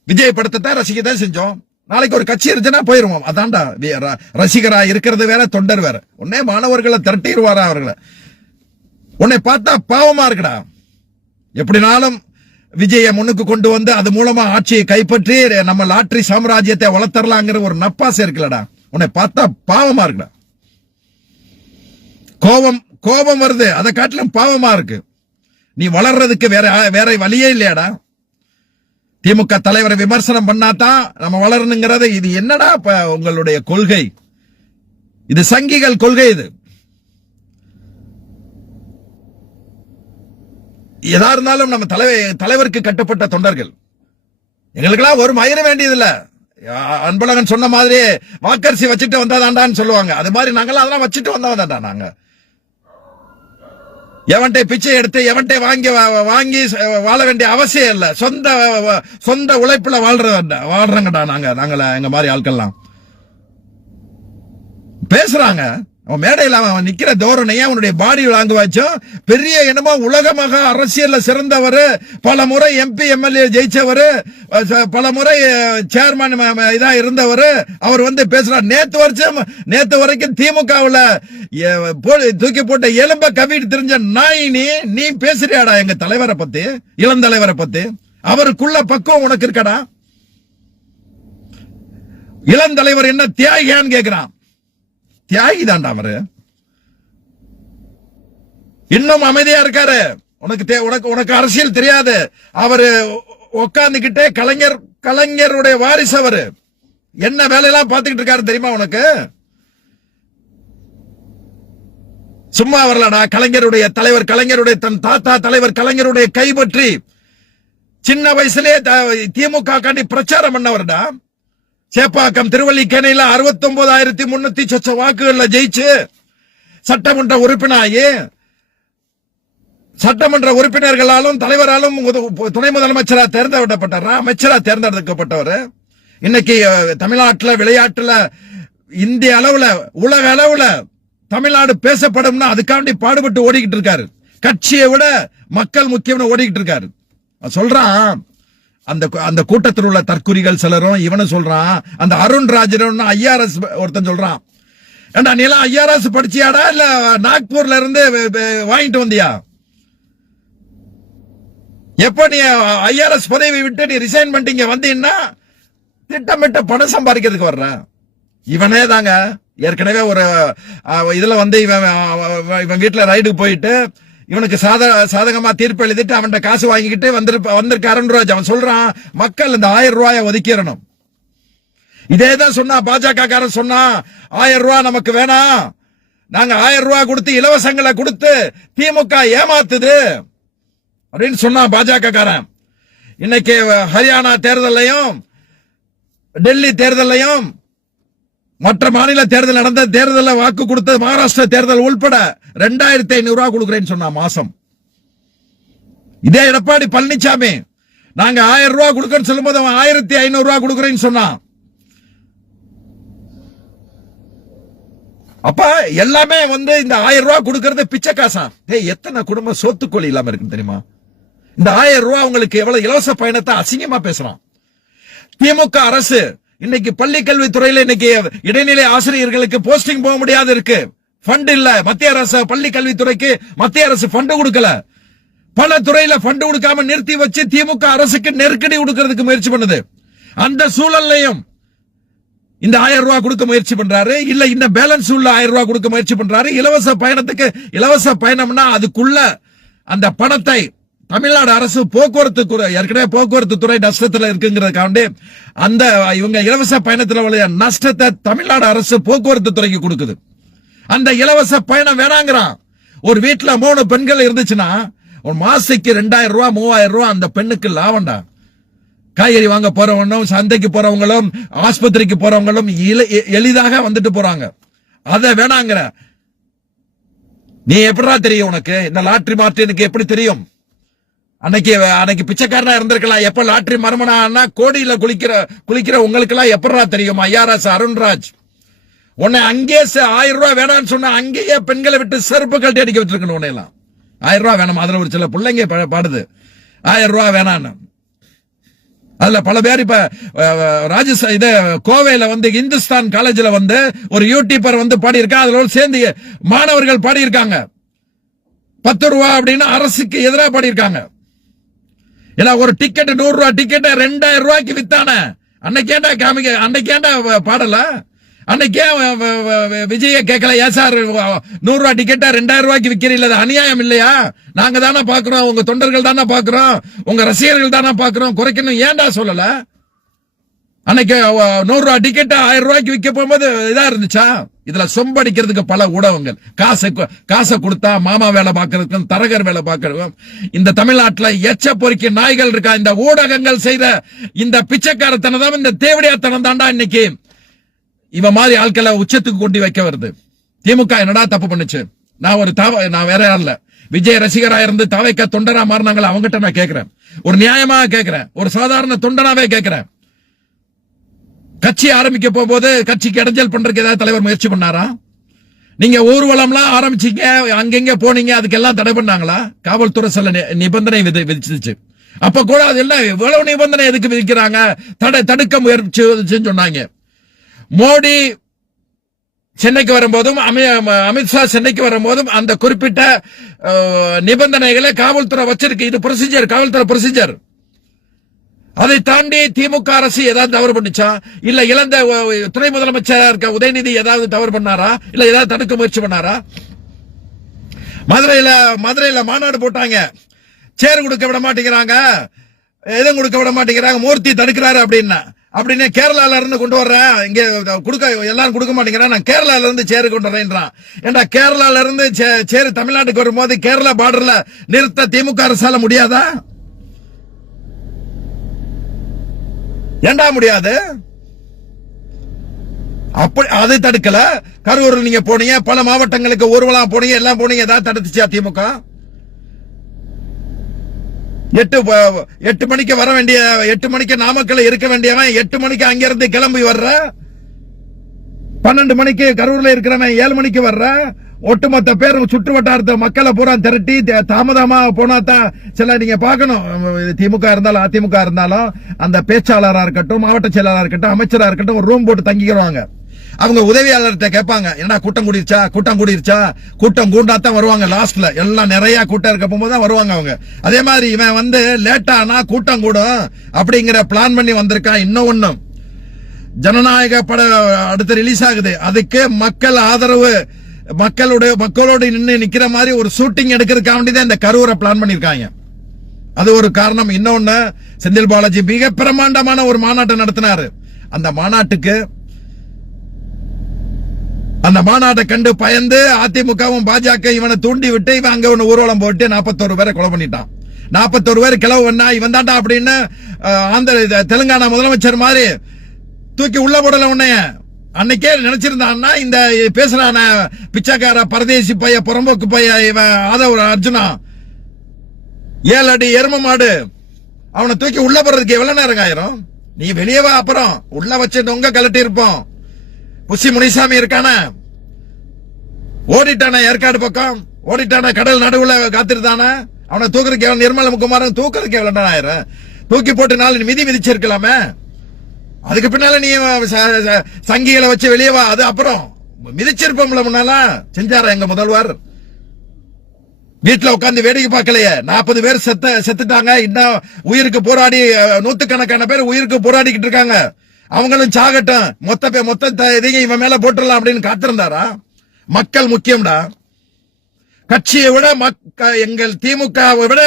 விஜய் படத்தை தான் ரசிக்க தான் செஞ்சோம். நாளைக்கு ஒரு கட்சி இருந்துச்சுன்னா போயிருவோம். அதான்டா ரசிகரா இருக்கிறது வேற, தொண்டர் வேற. உடனே மாணவர்களை திரட்டிடுவாரா அவர்களை. உன்னை பார்த்தா பாவமா இருக்குடா. எப்படினாலும் விஜய முன்னுக்கு கொண்டு வந்து அது மூலமா ஆட்சியை கைப்பற்றி நம்ம லாட்டரி சாம்ராஜ்யத்தை வளர்த்தரலாங்கிற ஒரு நப்பாசை இருக்குல்லடா. உன்னை பார்த்தா பாவமா இருக்குடா. கோபம் வருது, அதை காட்டிலும் பாவமா இருக்கு. நீ வளர்றதுக்கு வேற வழியே இல்லையாடா? திமுக தலைவரை விமர்சனம் பண்ணாதான் நம்ம வளரணுங்கிறது. இது என்னடா உங்களுடைய கொள்கை? இது சங்கிகள் கொள்கை. இது எதா இருந்தாலும் நம்ம தலைவருக்கு கட்டுப்பட்ட தொண்டர்கள். எங்களுக்கெல்லாம் ஒரு மயிர வேண்டியதில்ல. அன்பழகன் சொன்ன மாதிரி வாக்கரிசி வச்சுட்டு வந்தாதாண்டான்னு சொல்லுவாங்க. அது மாதிரி நாங்களாம் அதெல்லாம் வச்சுட்டு வந்தவதாண்டா. நாங்க எவன்டை பிச்சை எடுத்து எவன்டை வாங்கி வாழ வேண்டிய அவசியம் இல்ல. சொந்த உழைப்புல வாழ்றங்கடா நாங்கள எங்க மாதிரி ஆட்கள்லாம். பேசுறாங்க அவன் மேடையில் அவன் நிக்கிற தோரணையா, அவனுடைய பாடி லாங்குவேஜும் பெரிய என்னமோ உலகமாக அரசியல்ல சிறந்தவர், பல முறை MP MLA ஜெயிச்சவர், பல முறை சேர்மன் இதா இருந்தவர். அவர் வந்து பேசுறார். நேத்து வரைக்கும் திமுகவுல தூக்கி போட்ட எலும்ப கவிட்டு தெரிஞ்ச நாய் நீ பேசுறியாடா எங்க தலைவரை பத்தி, இளம் தலைவரை பத்தி? அவருக்குள்ள பக்குவம் உனக்கு இருக்கடா? இளம் தலைவர் என்ன தியாகியான்னு கேக்குறான். தியாகி தாண்டா அவரு. இன்னும் அமைதியா இருக்காரு. உனக்கு அரசியல் தெரியாது. அவரு உட்கார்ந்துகிட்டே கலைஞருடைய வாரிசு. அவரு என்ன வேலையெல்லாம் பார்த்துக்கிட்டு இருக்காரு தெரியுமா உனக்கு? சும்மா வரலடா. கலைஞருடைய தன் தாத்தா தலைவர் கலைஞருடைய கைப்பற்றி சின்ன வயசுலே திமுக காண்டி பிரச்சாரம் பண்ணவர்டா. சேப்பாக்கம் திருவல்லிக்கேணியில 69,300 சொச்ச வாக்குகள்ல ஜெயிச்சு சட்டமன்ற உறுப்பினராகி, சட்டமன்ற உறுப்பினர்களாலும் தலைவராலும் துணை முதலமைச்சரா தேர்ந்தெடுக்கப்பட்டவர். இன்னைக்கு தமிழ்நாட்டுல விளையாட்டுல இந்திய அளவுல உலக அளவுல தமிழ்நாடு பேசப்படும்னா அதுக்காண்டி பாடுபட்டு ஓடிக்கிட்டு இருக்காரு. கட்சியை விட மக்கள் முக்கியம் ஓடிக்கிட்டு இருக்காரு. சொல்றான் அந்த கூட்டத்தில் உள்ள தற்குறிகள் சிலரும் இவனும் சொல்றான். அந்த அருண் ராஜன் IRS ஒருத்தன் சொல்றான், ஏண்டா நீ எல்லாம் IRS படிச்சியாடா இல்ல நாக்பூர்ல இருந்து வாங்கிட்டு வந்தியா? எப்ப நீ IRS பதவி விட்டு நீ ரிசைன் பண்ணிட்டீங்க வந்தீங்கன்னா திட்டமிட்ட பணம் சம்பாதிக்கிறதுக்கு வர்ற இவனே தாங்க. ஏற்கனவே ஒரு இதுல வந்து இவன் வீட்டுல ரைடுக்கு போயிட்டு இவனுக்கு சாதகமா தீர்ப்பு எழுதிட்டு அவன் காசு வாங்கிக்கிட்டு வந்திருக்க அருண்ராஜ். அவன் சொல்றான், மக்கள் இந்த 1000 ரூபாயை ஒதுக்கிடணும். இதேதான் சொன்னா பாஜக காரன் சொன்னா, 1000 ரூபாய் நமக்கு வேணாம், நாங்க 1000 ரூபாய் கொடுத்து இலவசங்களை கொடுத்து திமுக ஏமாத்துது அப்படின்னு சொன்னா பாஜக காரன். இன்னைக்கு ஹரியானா தேர்தலையும் டெல்லி தேர்தலையும் மற்ற மாநில தேர்தல் நடந்த தேர்தலில் வாக்கு கொடுத்த மகாராஷ்டிரா தேர்தல் உள்பட 2500 ரூபாய் கொடுக்கிறேன்னு சொன்னா மாசம். இதே எடப்பாடி பழனிசாமி நாங்க 1000 ரூபாய் கொடுக்கன்னு சொல்லும் போது அவன் 1500 ரூபாய் கொடுக்கிறேன்னு சொன்னான். அப்ப எல்லாமே வந்து இந்த 1000 ரூபாய் கொடுக்கறது பிச்சை காசா? எத்தனை குடும்பம் சொத்துக்கொள்ளி இல்லாம இருக்கு தெரியுமா? இந்த 1000 ரூபாய் உங்களுக்கு எவ்வளவு இலவச பயணத்தை அசிங்கமா பேசுறான். திமுக அரசு இன்னைக்கு பள்ளி கல்வித்துறையில இன்னைக்கு இடைநிலை ஆசிரியர்களுக்கு போஸ்டிங் போக முடியாது இருக்கு. ஃபண்ட் இல்ல. மத்திய அரசு பள்ளி கல்வித்துறைக்கு மத்திய அரசு ஃபண்ட் கொடுக்கல. பல துறையில ஃபண்ட் கொடுக்காம நிறுத்தி வச்சு திமுக அரசுக்கு நெருக்கடி கொடுக்கிறதுக்கு முயற்சி பண்ணுது. அந்த சூழல்லையும் இந்த 1000 ரூபாய் கொடுக்க முயற்சி பண்றாரு. இல்ல இந்த பேலன்ஸ் உள்ள 1000 ரூபாய் கொடுக்க முயற்சி பண்றாரு. இலவச பயணத்துக்கு, இலவச பயணம்னா அதுக்குள்ள அந்த பணத்தை தமிழ்நாடு அரசு போக்குவரத்து ஏற்கனவே போக்குவரத்து துறை நஷ்டத்துல இருக்குங்கிறதுக்காண்டி அந்த இவங்க இலவச பயணத்துல உள்ள நஷ்டத்தை தமிழ்நாடு அரசு போக்குவரத்து துறைக்கு கொடுக்குது. அந்த இலவச பயணம் வேணாங்கிறான். ஒரு வீட்டுல 3 பெண்கள் இருந்துச்சுன்னா ஒரு மாசத்துக்கு 2000 ரூபாய் 3000 ரூபாய் அந்த பெண்ணுக்கு லாபம்டா. காய்கறி வாங்க போறவங்களும், சந்தைக்கு போறவங்களும், ஆஸ்பத்திரிக்கு போறவங்களும் எளிதாக வந்துட்டு போறாங்க. அத வேணாங்கிற. நீ எப்படா தெரியும் உனக்கு? இந்த லாட்டரி மார்ட்டினுக்கு எப்படி தெரியும்? அன்னைக்கு பிச்சைக்காரனா இருந்திருக்கலாம். எப்ப லாட்டரி மர்மனா கோடியில குளிக்கிற உங்களுக்கு எல்லாம் எப்படா தெரியும்? ஐஆர்எஸ் அருண்ராஜ் உன்னை அங்கே 1000 ரூபாய் வேணான்னு சொன்ன அங்கேயே பெண்களை விட்டு செருப்பு கழட்டி அடிக்க வச்சிருக்கணும். உன்னை எல்லாம் 1000 ரூபாய் வேணாம். அதுல ஒரு சில பிள்ளைங்க பாடுது 1000 ரூபாய் வேணான்னு. அதுல பல பேர் இப்ப கோவையில இந்துஸ்தான் காலேஜ்ல ஒரு யூடியூபர் பாடி இருக்கா. அதுல சேர்ந்து மாணவர்கள் பாடி இருக்காங்க. 10 ரூபாய் அப்படின்னு அரசுக்கு எதிராக பாடி இருக்காங்க. ஏன்னா ஒரு டிக்கெட் 100 ரூபாய் டிக்கெட் 2000 ரூபாய்க்கு வித்தான அன்னைக்கேண்டா காமிக்க, அன்னைக்கேண்டா பாடல. அன்னைக்கே விஜய கேட்கல, ஏன் சார் 100 ரூபாய் டிக்கெட்டா 2000 ரூபாய்க்கு விக்கிறீங்க? அநியாயம் இல்லையா? நாங்க தானே பாக்குறோம், உங்க தொண்டர்கள் தானே பாக்குறோம், உங்க ரசிகர்கள் தானே பாக்குறோம், குறைக்கணும் ஏன்டா சொல்லல? அன்னைக்கு 100 ரூபாய் டிக்கெட் 1000 ரூபாய்க்கு விற்க போகும்போது இதா இருந்துச்சா? இதுல சொம்படிக்கிறதுக்கு பல ஊடகங்கள் காசை கொடுத்தா மாமா வேலை பார்க்கறதுக்கும் தரகர் வேலை பார்க்கறதுக்கும் இந்த தமிழ்நாட்டுல எச்ச பொறுக்கி நாய்கள் இருக்கா. இந்த ஊடகங்கள் செய்த இந்த பிச்சைக்காரத்தனம் தான், இந்த தேவடியாத்தனம் தாண்டா இன்னைக்கு இவ மாதிரி ஆட்களை உச்சத்துக்கு கொண்டு வைக்க வருது. திமுக என்னடா தப்பு பண்ணுச்சு? நான் வேற யாரும் இல்ல, விஜய் ரசிகரா இருந்து தவைக்க தொண்டரா மாறினாங்களா அவங்ககிட்ட நான் கேட்கிறேன். ஒரு நியாயமா கேட்கிறேன், ஒரு சாதாரண தொண்டனாவே கேட்கிறேன். கட்சி ஆரம்பிக்க போகும்போது கட்சிக்கு இடைஞ்சல் பண்றதுக்கு ஏதாவது தலைவர் முயற்சி பண்ணாரா? நீங்க ஊர்வலம்லாம் ஆரம்பிச்சீங்க, அங்கெங்க போனீங்க, அதுக்கெல்லாம் தடை பண்ணாங்களா? காவல்துறை சில நிபந்தனை விதிச்சிச்சு. அப்ப கூட அதெல்லாம் இவ்வளவு நிபந்தனை எதுக்கு விதிக்கிறாங்க? தடுக்க முயற்சி சொன்னாங்க. மோடி சென்னைக்கு வரும்போதும் அமித்ஷா சென்னைக்கு வரும்போதும் அந்த குறிப்பிட்ட நிபந்தனைகளை காவல்துறை வச்சிருக்கு. இது ப்ரொசீஜர், காவல்துறை ப்ரொசீஜர். அதை தாண்டி திமுக அரசு ஏதாவது தவறு பண்ணிச்சா? இல்ல இழந்த துணை முதலமைச்சரா இருக்க உதயநிதி ஏதாவது தவறு பண்ணாரா? இல்ல ஏதாவது தடுக்க முயற்சி பண்ணாரா? மதுரையில மாநாடு போட்டாங்க, சேர் கொடுக்க விட மாட்டேங்கிறாங்க, எதுவும் கொடுக்க விட மாட்டேங்கிறாங்க, மூர்த்தி தடுக்கிறாரு அப்படின்னு கேரளால இருந்து கொண்டு வர்றேன், இங்க எல்லாரும் கொடுக்க மாட்டேங்கிறேன், நான் கேரளால இருந்து சேரு கொண்டு வரேன்றான். ஏண்டா கேரளால இருந்து சேரு தமிழ்நாட்டுக்கு வரும்போது கேரளா பார்டர்ல நிறுத்த திமுக அரசால முடியாதா? ஏண்டா முடியாது? அப்படி அதை தடுக்கல. கரூரில் நீங்க போனீங்க, பல மாவட்டங்களுக்கு ஊர்வலம் போனீங்க, எல்லாம் போனீங்க, ஏதாவது தடுத்துச்சா திமுக? 8 மணிக்கு வர வேண்டிய, 8 மணிக்கு நாமக்கல்ல இருக்க வேண்டியவன் 8 மணிக்கு அங்கிருந்து கிளம்பி வர்ற, 12 மணிக்கு கரூர்ல இருக்கிறவன் 7 மணிக்கு வர்ற, ஒட்டுமொத்த பேரும் சுற்று வட்டாரத்தை மக்களை பூரா திரட்டி தாமதமா போனாதான் சில நீங்க பாக்கணும். திமுக இருந்தாலும் அதிமுக இருந்தாலும் அந்த பேச்சாளரா இருக்கட்டும், மாவட்ட செயலாளரா இருக்கட்டும், அமைச்சரா இருக்கட்டும், ஒரு ரூம் போட்டு தங்கிக்கிறாங்க. அவங்க உதவியாளர்கிட்ட கேட்பாங்க, என்ன கூட்டம் கூடிருச்சா, கூட்டம் கூண்டாத்தான் வருவாங்க. லாஸ்ட்ல எல்லாம் நிறைய கூட்டம் இருக்க போகும்போது தான் வருவாங்க அவங்க. அதே மாதிரி இவன் லேட்டானா கூட்டம் கூடும் அப்படிங்கிற பிளான் பண்ணி வந்திருக்கான். இன்னும் ஜனநாயக படம் அடுத்து ரிலீஸ் ஆகுது, அதுக்கு மக்கள் ஆதரவு, மக்களோட நிக்கிற மாதிரி ஒரு ஷூட்டிங் எடுக்கிறதுக்காக தான் இந்த கரூரை பிளான் பண்ணிருக்காங்க. அது ஒரு காரணம். இன்னொன்னு, செந்தில் பாலாஜி மிக பிரமாண்டமான ஒரு மாநாட்டை நடத்தினாரு. அந்த மாநாட்டை கண்டு பயந்து அதிமுகவும் பாஜக இவனை தூண்டி விட்டு இவன் அங்க ஒண்ணு ஊர்வலம் போட்டு 41 பேரை கொலை பண்ணிட்டான். 41 பேர் கிளவு பண்ணா இவன் தாண்டா அப்படின்னு தெலுங்கானா முதலமைச்சர் மாதிரி தூக்கி உள்ள போடல. உன்னைய அன்னைக்கே நினைச்சிருந்தான்னா இந்த பேசுறான பிச்சைக்கார பரதேசி பைய, புறம்போக்கு பைய, இவன் ஆதவ அர்ஜுனா 7 அடி எரும மாடு, அவனை தூக்கி உள்ள போறதுக்கு எவ்வளவு நேரம் ஆயிரும்? நீ வெளியவா, அப்புறம் உள்ள வச்சு உங்க கலட்டி இருப்போம். புசி முனிசாமி இருக்கான, ஓடிட்டான ஏற்காடு பக்கம், ஓடிட்டான கடல் நடுவுல காத்திருந்தான, அவனை தூக்குறதுக்கு நிர்மல குமாரன் தூக்குறதுக்கு எவ்வளவு நேரம் ஆயிரும்? தூக்கி போட்டு 4 மிதி மிதிச்சிருக்கலாமே. அதுக்கு பின்னால நீ சங்கிகளை வச்சு வெளியே வா. அது அப்புறம் மிதிச்சிருப்போம்ல முன்னால. செஞ்சாரா எங்க முதல்வர்? வீட்டுல உட்கார்ந்து வேடிக்கை பார்க்கலையே. 40 பேர் செத்துட்டாங்க. இன்னும் உயிருக்கு போராடி, நூத்துக்கணக்கான பேர் உயிருக்கு போராடிக்கிட்டு இருக்காங்க. அவங்களும் சாகட்டும், மொத்த இதையும் இவன் மேல போட்டுடலாம் அப்படின்னு காத்திருந்தாரா? மக்கள் முக்கியம்டா. கட்சியை விட எங்கள் திமுகவை விட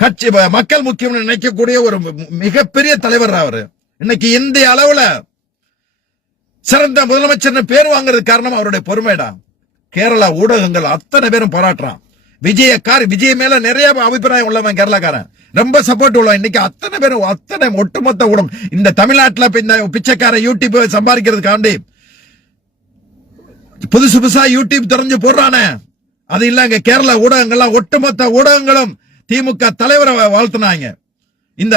கட்சி மக்கள் முக்கியம் நினைக்கக்கூடிய ஒரு மிகப்பெரிய தலைவர் அவரு. இன்னைக்கு இந்திய அளவுல சிறந்த முதலமைச்சர் பேர் வாங்குறது காரணம் அவருடைய பொறுமைடா. கேரளா ஊடகங்கள் அத்தனை பேரும் பாராட்டுறான். விஜய் மேல நிறைய அபிப்பிராயம் உள்ளவன் கேரளாக்காரன், ரொம்ப சப்போர்ட் உள்ளவன். இன்னைக்கு அத்தனை பேரும் அத்தனை ஒட்டுமொத்த ஊடகம் இந்த தமிழ்நாட்டில் இந்த பிச்சைக்கார யூடியூப் சம்பாதிக்கிறதுக்காண்டி புதுசா யூடியூப் திறந்து போடுறானே, அது இல்லங்க. கேரளா ஊடகங்கள்லாம் ஒட்டுமொத்த ஊடகங்களும் திமுக தலைவரை வாழ்த்துனாங்க. இந்த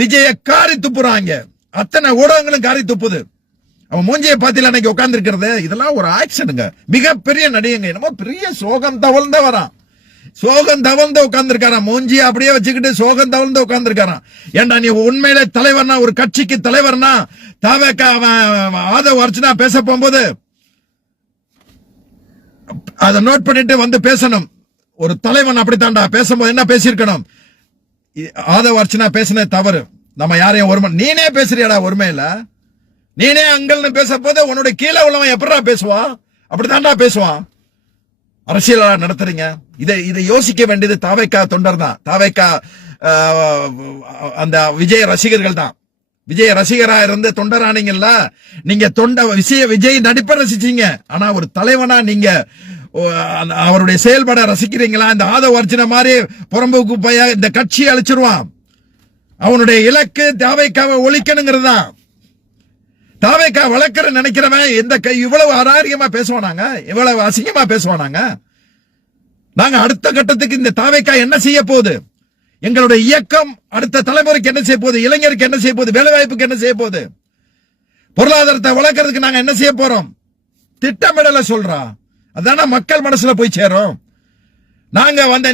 விஜய காரி துப்புறாங்க. அத்தனை ஊடகங்களும் காரி துப்புது. அவன் மூஞ்சியை பாத்தில அன்னைக்கு உட்கார்ந்து இருக்கிறது, இதெல்லாம் ஒரு ஆக்ஷனுங்க. மிகப்பெரிய நடிகங்க, என்னமோ பெரிய சோகம் தவழ்ந்த வரான். சோகம் தவழ்ந்து உட்கார்ந்து இருக்காராம். மூஞ்சியை அப்படியே வச்சுக்கிட்டு சோகம் தவழ்ந்து உட்கார்ந்து இருக்காராம். ஏண்டா நீ உண்மையிலே தலைவர்னா, ஒரு கட்சிக்கு தலைவர்னா, தவக ஆதவ அர்ச்சனா பேச போகும்போது அதை நோட் பண்ணிட்டு வந்து பேசணும். ஒரு தலைவன் அப்படித்தாண்டா பேசும்போது என்ன பேசியிருக்கணும். ஆதவ அர்ச்சனா பேசின தவறு. நம்ம யாரையும் ஒருமை, நீனே பேசுறியாடா ஒருமையில, நீனே அங்கல்னு பேச போது உன்னுடைய கீழே உள்ளவன் எப்படா பேசுவான்? அப்படித்தாண்டா பேசுவான். அரசியலா நடத்துறீங்க. இதை யோசிக்க வேண்டியது தாவேக்கா தொண்டர் தான். தாவேக்கா அந்த விஜய் ரசிகர்கள் தான். விஜய் ரசிகரா இருந்து தொண்டரானீங்கல்ல, நீங்க விஜய் நடிப்பை ரசிச்சீங்க. ஆனா ஒரு தலைவனா நீங்க அவருடைய செயல்பாட ரசிக்கிறீங்களா? இந்த ஆதவ அர்ச்சனை மாதிரி புறம்போக்கு பைய இந்த கட்சியை அழிச்சிருவான். அவனுடைய இலக்கு தாவேக்காவை ஒழிக்கணுங்கிறது தான். தாவேக்கா வளர்க்கிற நினைக்கிறவன் இவ்வளவு அராரியமா பேசுவானாங்க, இவ்வளவு அசிங்கமா பேசுவானாங்க. நாங்க அடுத்த கட்டத்துக்கு இந்த தாவேக்கா என்ன செய்ய போகுது, எங்களுடைய இயக்கம் அடுத்த தலைமுறைக்கு என்ன செய்ய போகுது, இளைஞருக்கு என்ன செய்ய போகுது, வேலை வாய்ப்புக்கு என்ன செய்ய போகுது, பொருளாதாரத்தை வளர்க்கறதுக்கு நாங்க என்ன செய்ய போறோம், திட்டமிடல சொல்றோம். அதான மக்கள் மனசுல போய் சேரும். நாங்க வந்து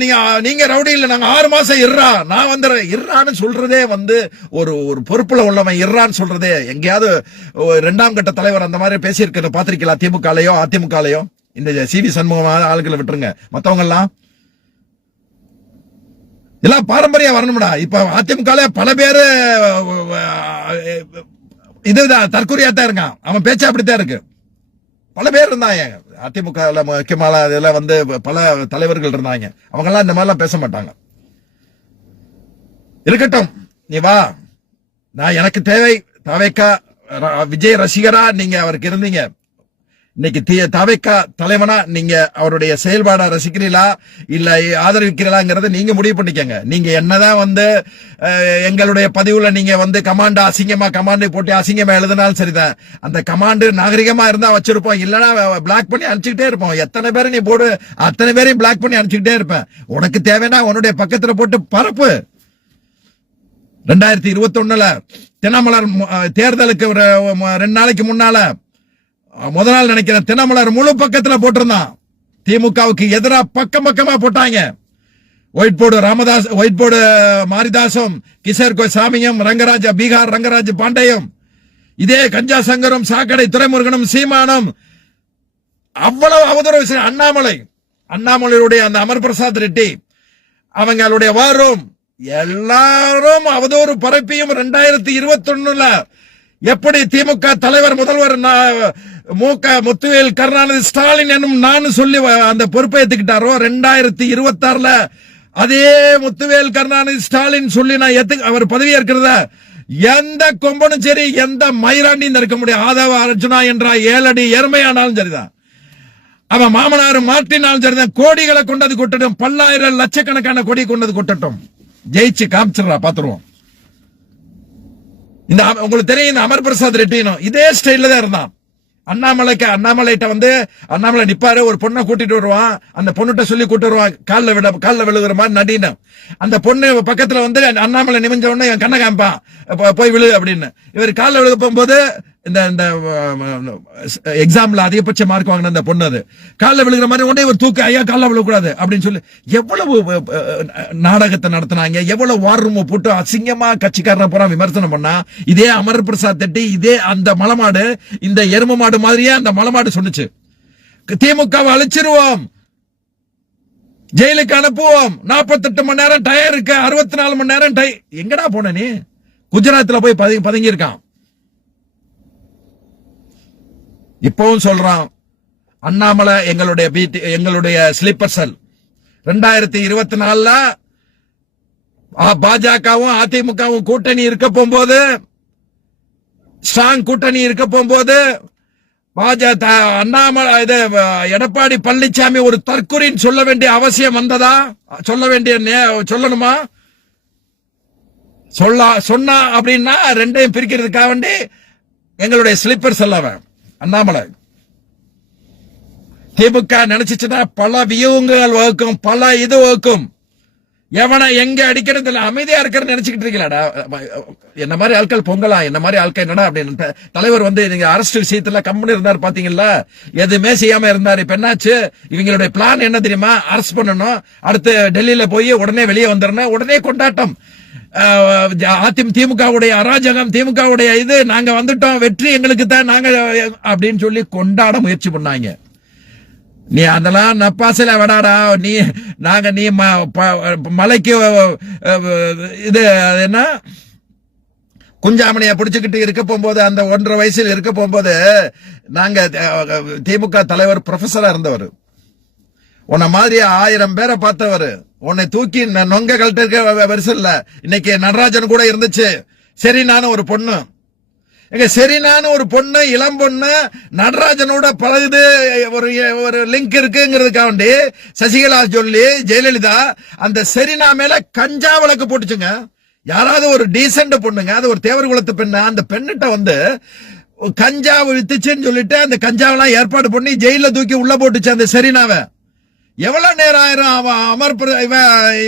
நீங்க ரவுடி இல்ல, நாங்க 6 மாசம் இர்றா, நான் வந்து இர்றான்னு சொல்றதே வந்து ஒரு பொறுப்புல உள்ளவன் இர்றான்னு சொல்றதே. எங்கேயாவது 2ஆம் கட்ட தலைவர் அந்த மாதிரி பேசியிருக்கிறத பாத்திருக்கலாம், திமுகலையோ அதிமுகலையோ. இந்த சிவி சண்முகமான ஆளுகளை விட்டுருங்க, மத்தவங்க எல்லாம் எல்லாம் பாரம்பரியம் வரணும்டா. இப்ப அதிமுக பல பேரு இதுதான் தற்கொலையாத்தான் இருக்கான். அவன் பேச்சா அப்படித்தான் இருக்கு. பல பேர் இருந்தாங்க அதிமுக முக்கியமான இதுல வந்து பல தலைவர்கள் இருந்தாங்க. அவங்க எல்லாம் இந்த மாதிரிலாம் பேச மாட்டாங்க. இருக்கட்டும், நீ வா, நான் எனக்கு தேவை தாவேக்கா விஜய் ரசிகரா நீங்க அவருக்கு இருந்தீங்க. இன்னைக்கு தாவேக்கா தலைவனா நீங்க அவருடைய செயல்பாடா ரசிக்கிறீங்களா இல்ல ஆதரிக்கிறீங்களாங்கிறத நீங்க முடிவு பண்ணிக்கங்க. நீங்க என்னதான் வந்து எங்களுடைய பதிவுல நீங்க வந்து கமாண்ட் அசிங்கமா கமாண்ட் போட்டு அசிங்கமா எழுதினாலும் சரிதான். அந்த கமாண்ட் நாகரிகமா இருந்தா வச்சிருப்போம், இல்லன்னா பிளாக் பண்ணி அனுப்பிச்சுக்கிட்டே இருப்போம். எத்தனை பேரை நீ போடு, அத்தனை பேரையும் பிளாக் பண்ணி அனுப்பிச்சுக்கிட்டே இருப்பேன். உனக்கு தேவைன்னா உன்னுடைய பக்கத்துல போட்டு பரப்பு. 2021 தினமலர் தேர்தலுக்கு 2 நாளைக்கு முன்னால முதல் நாள் நினைக்கிறேன், தினமலர் முழு பக்கத்துல போட்டிருந்தான். திமுகவுக்கு எதிராக பக்கமா போட்டாங்க. ஒயிட் போர்டு மாரிதாசும் கிஷோர் சாமியும் பீகார் ரங்கராஜ் பாண்டேயும், இதே கஞ்சா சங்கரும் சாக்கடை துரைமுருகனும் சீமானும் அவ்வளவு அவதூறு விஷயம். அண்ணாமலையுடைய அந்த அமர் பிரசாத் ரெட்டி அவங்களுடைய வாரும் எல்லாரும் அவதூறு பரப்பியும் 2021 எப்படி திமுக தலைவர் முதல்வர் முத்துவேல் கருணாநிதி ஸ்டாலின் என்னும் நான் சொல்லி அந்த பொறுப்பை ஏத்துக்கிட்டாரோ, 2026 அதே முத்துவேல் கருணாநிதி ஸ்டாலின் சொல்லி நான் அவர் பதவி ஏற்கிறத எந்த கொம்பனும் சரி, எந்த மயிராண்டியும் இருக்க முடியும். ஆதவ அர்ஜுனா என்ற 7 அடி எருமையானாலும் சரிதான், அவன் மாமனார் மாற்றினாலும் சரிதான், கோடிகளை கொண்டது கொட்டட்டும், பல்லாயிரம் லட்சக்கணக்கான கோடி கொண்டது கொட்டட்டும், ஜெயிச்சு காமிச்சிடறா, பாத்துருவோம். இந்த உங்களுக்கு தெரியும், இந்த அமர் பிரசாத் ரெட்டினும் இதே ஸ்டைல்ல தான் இருந்தான். அண்ணாமலைட்ட வந்து அண்ணாமலை நிப்பாரு, ஒரு பொண்ணை கூட்டிட்டு வருவான், அந்த பொண்ணுகிட்ட சொல்லி கூட்டு வருவான், காலில் விழுகிற மாதிரி நடின. அந்த பொண்ணு பக்கத்துல வந்து அண்ணாமலை நிமிஞ்ச உடனே என் கண்ணை காமிப்பான், போய் விழு அப்படின்னு. இவர் காலில் விழுக போகும்போது இந்த எக்ஸாம்ல அதிகபட்ச மார்க் வாங்கின அந்த பொண்ணு அது காலில் விழுகிற மாதிரி உடனே இவர் தூக்க, ஐயா காலில் விழக்கூடாது அப்படின்னு சொல்லி எவ்வளவு நாடகத்தை நடத்தினாங்க, எவ்வளவு வார் ரூம் போட்டு அசிங்கமா கட்சிக்காரனை பூரா விமர்சனம் பண்ணா. இதே அமர் பிரசாத் ரெட்டி இதே அந்த மலமாடு, இந்த எரும மாடு மாதிரியே அந்த மலமாடு சொன்னுச்சு, திமுகவை அழிச்சிருவோம், ஜெயிலுக்கு அனுப்புவோம், 48 மணி நேரம் டயர் இருக்கு, 64 மணி நேரம் எங்கடா போன நீ? குஜராத்ல போய் பதுங்கி இருக்கான். இப்பவும் சொல்றான், அண்ணாமலை எங்களுடைய ஸ்லீப்பர் செல். 2024 பாஜகவும் அதிமுகவும் கூட்டணி இருக்க போகும்போது, ஸ்ட்ராங் கூட்டணி இருக்க போகும்போது, அண்ணாமலை எடப்பாடி பழனிசாமி ஒரு தற்குறின்னு சொல்ல வேண்டிய அவசியம் வந்ததா? சொல்லணுமா? சொன்னா அப்படின்னா ரெண்டையும் பிரிக்கிறதுக்காக வேண்டி எங்களுடைய ஸ்லிப்பர் செல்லவன் அண்ணாமலை. திமுக நினைச்சுச்சுன்னா பல வியூகங்கள் வகுக்கும், பல இது வகுக்கும். எவனை எங்க அடிக்கிறது இல்ல, அமைதியா இருக்கிறன்னு நினைச்சுக்கிட்டு இருக்கீங்களாடா? என்ன மாதிரி ஆட்கள் பொங்கலாம், என்ன மாதிரி ஆட்கள் என்னடா அப்படின்னு தலைவர் நீங்க அரஸ்ட் விஷயத்துல கம்பெனி இருந்தாரு பாத்தீங்களா, எதுவுமே செய்யாம இருந்தாரு. இப்ப என்னாச்சு? இவங்களுடைய பிளான் என்ன தெரியுமா? அரெஸ்ட் பண்ணணும், அடுத்து டெல்லியில போய் உடனே வெளியே வந்துடணும், உடனே கொண்டாட்டம். திமுகவுடைய அராஜகம், திமுகவுடைய இது, நாங்க வந்துட்டோம், வெற்றி எங்களுக்கு தான், நாங்க அப்படின்னு சொல்லி கொண்டாட முயற்சி பண்ணாங்க. நீ அதெல்லாம் நப்பாசல விடாடா. நீ மலைக்கு இது என்ன குஞ்சாமணிய பிடிச்சுக்கிட்டு இருக்க போகும்போது, அந்த 1.5 வயசுல இருக்க போகும்போது, நாங்க திமுக தலைவர் ப்ரொஃபஸரா இருந்தவர், உன்ன மாதிரி 1000 பேரை பார்த்தவர், உன்னை தூக்கி நொங்க கழட்ட பெருசு இல்ல. இன்னைக்கு நடராஜன் கூட இருந்துச்சு. சரி, நானும் ஒரு பொண்ணு, சரி நானும் ஒரு பொண்ணு, இளம் பொண்ணு, நடராஜனோட பழகுது, ஒரு லிங்க் இருக்குங்கிறதுக்காக வேண்டி சசிகலா சொல்லி ஜெயலலிதா அந்த சரினா மேல கஞ்சா வழக்கு போட்டுச்சுங்க. யாராவது ஒரு டீசென்ட் பொண்ணுங்க, அது ஒரு தேவர் குலத்து பெண்ணு, அந்த பெண்ணிட்ட கஞ்சா வித்துச்சுன்னு சொல்லிட்டு அந்த கஞ்சாவெல்லாம் ஏற்பாடு பண்ணி ஜெயில தூக்கி உள்ள போட்டுச்சு அந்த சரினாவை. எவ்வளவு நேரம் ஆயிரும்? அவன்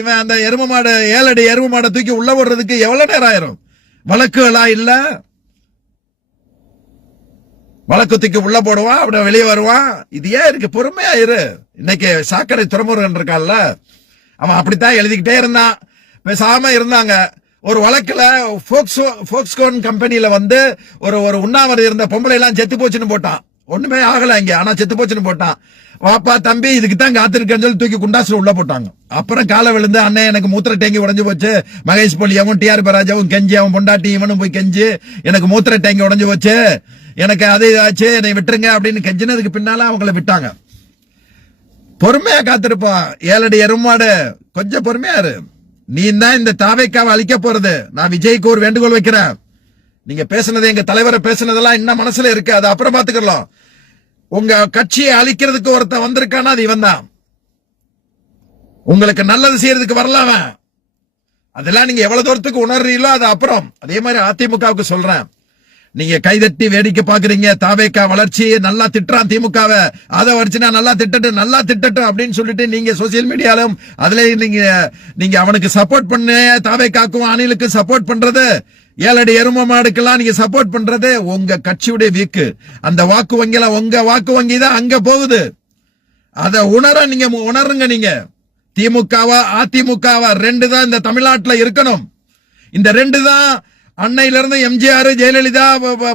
இவன் அந்த எரும மாடு, 7 அடி எரும மாடை தூக்கி உள்ள போடுறதுக்கு எவ்வளவு நேரம் ஆயிரும்? வழக்குகளா இல்ல, வழக்கத்துக்கு உள்ள போடுவான், அப்படி வெளியே வருவான். இது ஏன் இருக்கு? பொறுமையா இரு. இன்னைக்கு சாக்கடை துறைமுருகன் இருக்கான்ல, அவன் அப்படித்தான் எழுதிக்கிட்டே இருந்தான், பேசாம இருந்தாங்க. ஒரு வழக்குல போக்ஸ்கோன் கம்பெனியில ஒரு உண்ணாவிரதம் இருந்த பொம்பளை எல்லாம் செத்து போச்சுன்னு போட்டான். ஒண்ணுமே ஆகல இங்க, ஆனா செத்து போச்சுன்னு போட்டான். வாப்பா தம்பி இதுக்கு தான் காத்திருக்கேன்னு சொல்லி தூக்கி குண்டாசுல உள்ள போட்டாங்க. அப்புறம் காலை விழுந்து, அண்ணன் எனக்கு மூத்திர டேங்கி உடஞ்சு போச்சு, மகேஷ் பொலியாவும் டிஆர் பராஜாவும் கெஞ்சி, அவன் பொண்டாட்டி இவனும் போய் கெஞ்சி, எனக்கு மூத்திர டேங்கி உடஞ்சு போச்சு, எனக்கு அது ஆச்சு, என்னை விட்டுருங்க அப்படின்னு கெஞ்சினதுக்கு பின்னால அவங்களை விட்டாங்க. பொறுமையா காத்திருப்பான் 7 அடி எருமாடு, கொஞ்சம் பொறுமையா இரு. நீ தான் இந்த தாவைக்காவை அழிக்க போறது. நான் விஜய்க்கு ஒரு வேண்டுகோள் வைக்கிறேன். நீங்க பேசுனது, எங்க தலைவரை பேசுனதெல்லாம் இன்னும் மனசுல இருக்கு, அது அப்புறம் பாத்துக்கலாம். உங்க கட்சியை அழிக்கிறதுக்கு ஒருத்தன் வந்திருக்கானா, அது இவன் தான். உங்களுக்கு நல்லது செய்யறதுக்கு வரலாம், அதெல்லாம் நீங்க எவ்வளவு தூரத்துக்கு உணர்றீங்களோ அது அப்புறம். அதே மாதிரி அதிமுகவுக்கு சொல்றேன், நீங்க கைதட்டி வேடிக்கை பாக்குறீங்க. தாவேக்கா வளர்ச்சி நல்லா திட்டுறான் திமுகவை, அதை வச்சுனா நல்லா திட்டட்டும் அப்படின்னு சொல்லிட்டு நீங்க சோசியல் மீடியாலும் அதுல நீங்க அவனுக்கு சப்போர்ட் பண்ண, தாவேக்காக்கும் அணிலுக்கு சப்போர்ட் பண்றது, 7 அடி எரும மாடுக்கெல்லாம் நீங்க சப்போர்ட் பண்றது உங்க கட்சியுடைய வீக்கு. அந்த வாக்கு வங்கில உங்க வாக்கு வங்கி தான் அங்க போகுது. அத உணருங்க. நீங்க திமுகவா அதிமுகவா 2 தான் இந்த தமிழ்நாட்டுல இருக்கணும். இந்த 2 தான் அன்னையில இருந்து எம்ஜிஆர், ஜெயலலிதா,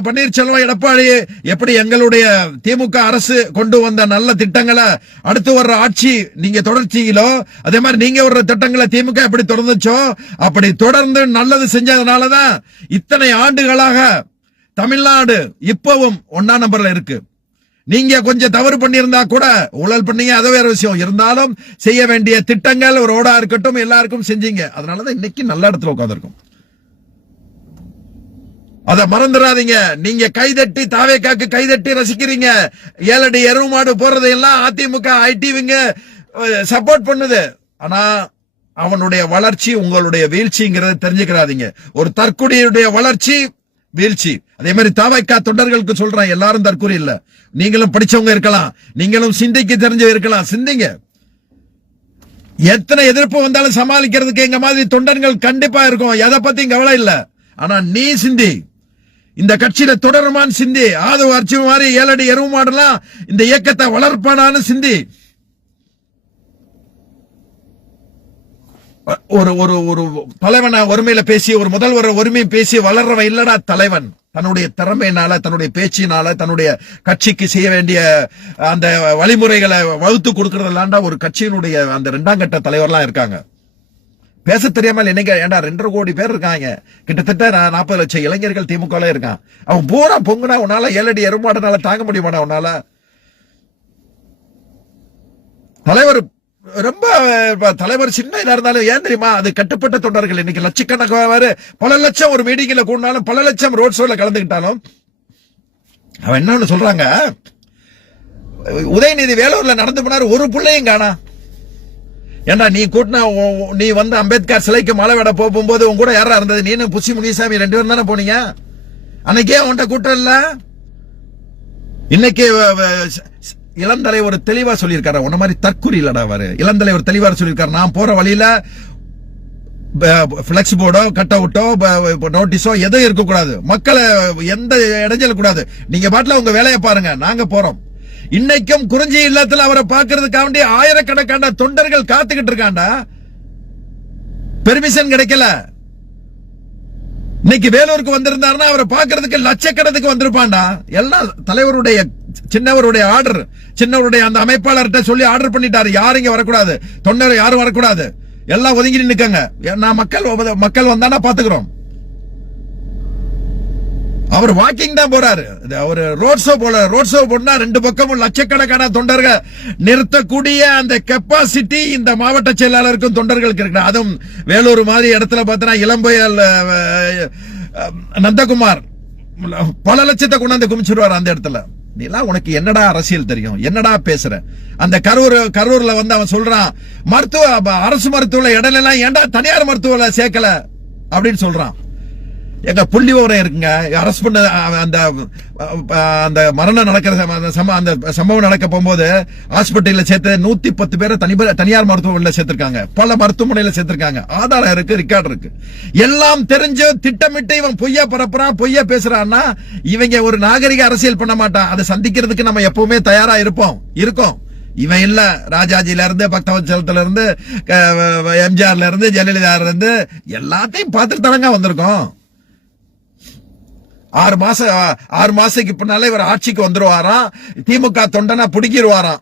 பன்னீர்செல்வம், எடப்பாடி எப்படி எங்களுடைய திமுக அரசு கொண்டு வந்த நல்ல திட்டங்களை அடுத்து வர்ற ஆட்சி நீங்க தொடர்ச்சியிலோ, அதே மாதிரி நீங்க வர்ற திட்டங்களை திமுக எப்படி தொடர்ந்துச்சோ அப்படி தொடர்ந்து நல்லது செஞ்சதுனாலதான் இத்தனை ஆண்டுகளாக தமிழ்நாடு இப்பவும் 1ஆம் நம்பர்ல இருக்கு. நீங்க கொஞ்சம் தவறு பண்ணியிருந்தா கூட, ஊழல் பண்ணீங்க, அது வேற விஷயம். இருந்தாலும் செய்ய வேண்டிய திட்டங்கள் ஒரு ரோடா இருக்கட்டும் எல்லாருக்கும் செஞ்சீங்க. அதனாலதான் இன்னைக்கு நல்ல இடத்துல உட்கார்ந்திருக்கும். அத மறந்துடாதீங்க. நீங்க கைதட்டி தாவேக்காக்கு கைதட்டி ரசிக்கிறீங்க. 7 அடி எருவு மாடு போறதையெல்லாம் அதிமுக ஐடிவிங்க சப்போர்ட் பண்ணுது. ஆனா அவனுடைய வளர்ச்சி உங்களுடைய வீழ்ச்சிங்கிறத தெரிஞ்சுக்கிறாதீங்க. ஒரு தற்குடியுடைய வளர்ச்சி வீழ்ச்சி. அதே மாதிரி தாவேக்கா தொண்டர்களுக்கு சொல்றேன், எல்லாரும் தற்குறி இல்ல. நீங்களும் படிச்சவங்க இருக்கலாம், நீங்களும் சிந்திக்க தெரிஞ்சு இருக்கலாம். சிந்திங்க. எத்தனை எதிர்ப்பு வந்தாலும் சமாளிக்கிறதுக்கு எங்க மாதிரி தொண்டர்கள் கண்டிப்பா இருக்கும். எதை பத்தி கவலை இல்ல. ஆனா நீ சிந்தி, இந்த கட்சியில தொடருமான்னு சிந்தி. ஆதவ அர்ச்சி மாதிரி 7 அடி எருவு மாடலாம் இந்த இயக்கத்தை வளர்ப்பானான்னு சிந்தி. ஒரு ஒரு ஒரு தலைவன ஒருமையில பேசி, ஒரு முதல்வர் ஒருமையை பேசி வளர்றவன் இல்லடா தலைவன். தன்னுடைய திறமையினால, தன்னுடைய பேச்சினால, தன்னுடைய கட்சிக்கு செய்ய வேண்டிய அந்த வழிமுறைகளை வகுத்து கொடுக்கறதெல்லாம்டா ஒரு கட்சியினுடைய அந்த 2ஆம் கட்ட தலைவர்லாம் இருக்காங்க. பேச தெரியாமல் என்னங்க, ஏண்டா 2.5 கோடி பேர் இருக்காங்க, கிட்டத்தட்ட 40 லட்சம் இளைஞர்கள் திமுக இருக்கான். அவன் பூரா பொங்குனா உன்னால 7 அடி எருமாடனால தாங்க முடியுமாடா உன்னால? தலைவர் ரொம்ப தலைவர் சின்ன இதா இருந்தாலும் ஏன் தெரியுமா, அது கட்டுப்பட்ட தொண்டர்கள். இன்னைக்கு லட்சக்கணக்கான பல லட்சம் ஒரு மீட்டிங்ல கூடினாலும் பல லட்சம் ரோட் ஷோல கலந்துக்கிட்டாலும் அவன் என்ன சொல்றாங்க, உதயநிதி வேலூர்ல நடந்து போனாரு, ஒரு பிள்ளையும் காணா. ஏண்டா நீ கூட்டினா, நீ வந்து அம்பேத்கர் சிலைக்கு மாலை விட போகும்போது உன் கூட யாரா இருந்தது? நீனு புசி முனிசாமி 2 பேரும் தானே போனீங்க. அன்னைக்கே அவன்கிட்ட கூட்டம் இல்ல. இன்னைக்கு இளந்தலைவர் தெளிவா சொல்லியிருக்காரு, உன்ன மாதிரி தற்குறி இல்லடா அவரு. இளந்தலைவர் தெளிவா சொல்லியிருக்காரு, நான் போற வழியில பிளக்ஸ் போர்டோ கட் அவுட்டோ நோட்டீஸோ எதுவும் இருக்கக்கூடாது, மக்களை எந்த இடைஞ்சல் கூடாது, நீங்க பாட்டுல உங்க வேலையை பாருங்க, நாங்க போறோம். இன்னைக்கும் குறிஞ்சி இல்லத்துல அவரை பார்க்கறதுக்காண்டி ஆயிரக்கணக்கான தொண்டர்கள் காத்துக்கிட்டு இருக்காண்டா. பெர்மிஷன் கிடைக்கல. இன்னைக்கு வேலூருக்கு வந்திருந்தாருன்னா அவரை பார்க்கறதுக்கு லட்சக்கணத்துக்கு வந்திருப்பாண்டா. எல்லாம் தலைவருடைய சின்னவருடைய ஆர்டர், சின்னவருடைய அந்த அமைப்பாளர்கிட்ட சொல்லி ஆர்டர் பண்ணிட்டாரு, யாரும் இங்க வரக்கூடாது, தொண்டர் யாரும் வரக்கூடாது, எல்லாம் ஒதுங்கி நின்னுக்கங்க, நான் மக்கள் வந்தானா பாத்துக்கிறோம். அவர் வாக்கிங் தான் போறாரு, அவர் ரோட் ஷோ போல. ரோட் ஷோ போனா 2 பக்கமும் லட்சக்கணக்கான தொண்டர்கள் நிறுத்தக்கூடிய அந்த கெப்பாசிட்டி இந்த மாவட்ட செயலாளருக்கும் தொண்டர்களுக்கு இருக்கு. அதுவும் வேலூர் மாதிரி இடத்துல பார்த்தா இளம்பயல் நந்தகுமார் பல லட்சத்தை கொண்டாந்து குமிச்சிருவார் அந்த இடத்துல. நீலாம் உனக்கு என்னடா அரசியல் தெரியும், என்னடா பேசுற? அந்த கரூர்ல வந்து அவன் சொல்றான், அரசு மருத்துவ இடையில ஏன்டா தனியார் மருத்துவ சேர்க்கல அப்படின்னு சொல்றான். எங்க புள்ளி விவரம் இருக்குங்க, அரசு பண்ண அந்த மரணம் நடக்கிற அந்த சம்பவம் நடக்க போகும்போது ஹாஸ்பிட்டல்ல சேர்த்து 110 பேரை தனியார் மருத்துவமனையில சேர்த்திருக்காங்க, பல மருத்துவமனையில சேர்த்திருக்காங்க. ஆதாரம் இருக்கு, ரெக்கார்டு இருக்கு. எல்லாம் தெரிஞ்சு திட்டமிட்டு இவன் பொய்யா பரப்புறான், பொய்யா பேசுறான்னா இவங்க ஒரு நாகரிக அரசியல் பண்ண மாட்டான். அதை சந்திக்கிறதுக்கு நம்ம எப்பவுமே தயாரா இருக்கோம். இவன் இல்ல, ராஜாஜில இருந்து பக்தவச்சலத்துல இருந்து எம்ஜிஆர்ல இருந்து ஜெயலலிதா இருந்து எல்லாத்தையும் பார்த்துட்டு தானங்க வந்திருக்கோம். 6 மாசத்துக்கு பின்னால இவர் ஆட்சிக்கு வந்துருவாராம், திமுக தொண்டனா புடிக்கிடுவாராம்.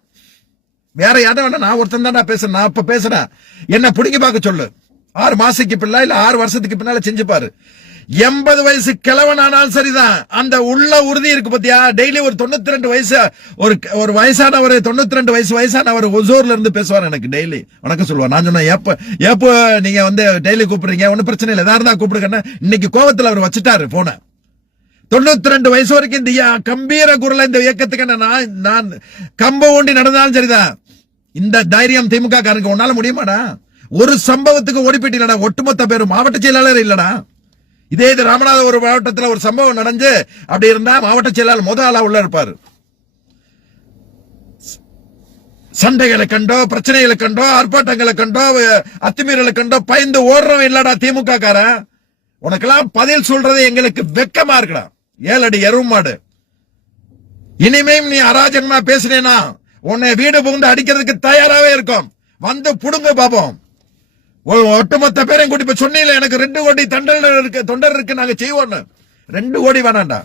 வேற யாரும் வேணா, நான் ஒருத்தன் தான் பேசுறேன், நான் இப்ப பேசுறேன், என்ன புடிங்கி பார்க்க சொல்லு. 6 மாசத்துக்கு பின்னால இல்ல 6 வருஷத்துக்கு பின்னால செஞ்சு பாரு. 80 வயசு கிழவனானாலும் சரிதான், அந்த உள்ள உறுதி இருக்கு பத்தியா. டெய்லி ஒரு 92 வயசு ஒரு வயசானவர், 92 வயசானவர் ஒசூர்ல இருந்து பேசுவார், எனக்கு டெய்லி வணக்கம் சொல்லுவார். நான் சொன்னேன், எப்ப நீங்க வந்து டெய்லி கூப்பிடுறீங்க, ஒன்னும் பிரச்சனை இல்லை, எதா இருந்தா கூப்பிடுங்க. இன்னைக்கு கோவத்துல அவர் வச்சுட்டாரு போன. 92 வயசு வரைக்கும் இந்த கம்பீர குரல் இந்த இயக்கத்துக்கு நான் கம்ப ஊண்டி நடந்தாலும் சரிதான். இந்த தைரியம் திமுக காரனுக்கு உன்னால முடியுமாடா? ஒரு சம்பவத்துக்கு ஓடிப்பீட்டு இல்லடா, ஒட்டுமொத்த பேரும் மாவட்ட செயலாளர் இல்லடா. இதே இது ராமநாதபுரம் மாவட்டத்தில் ஒரு சம்பவம் நடந்து அப்படி இருந்தா மாவட்ட செயலாளர் முதல் ஆளா உள்ள இருப்பாரு. சண்டைகளை கண்டோ, பிரச்சனைகளை கண்டோ, ஆர்ப்பாட்டங்களை கண்டோ, அத்துமீறலை கண்டோ பயந்து ஓடுறவன் இல்லடா திமுக காரன். உனக்கெல்லாம் பதில் சொல்றது எங்களுக்கு வெக்கமா இருக்குடா, 7 அடி எருமாடு. இனிமேல் நீ அராஜகமா பேசினேனா உன்னை வீடு புகுந்து அடிக்கிறதுக்கு தயாராவே இருக்கும், வந்து புடுங்க பாப்போம். ஒட்டுமொத்த பேரையும் கூட்டி போய் சொன்னீங்களே, எனக்கு 2 கோடி தொண்டர் இருக்கு, நாங்க செய்வோம். 2 கோடி வேணாண்டா,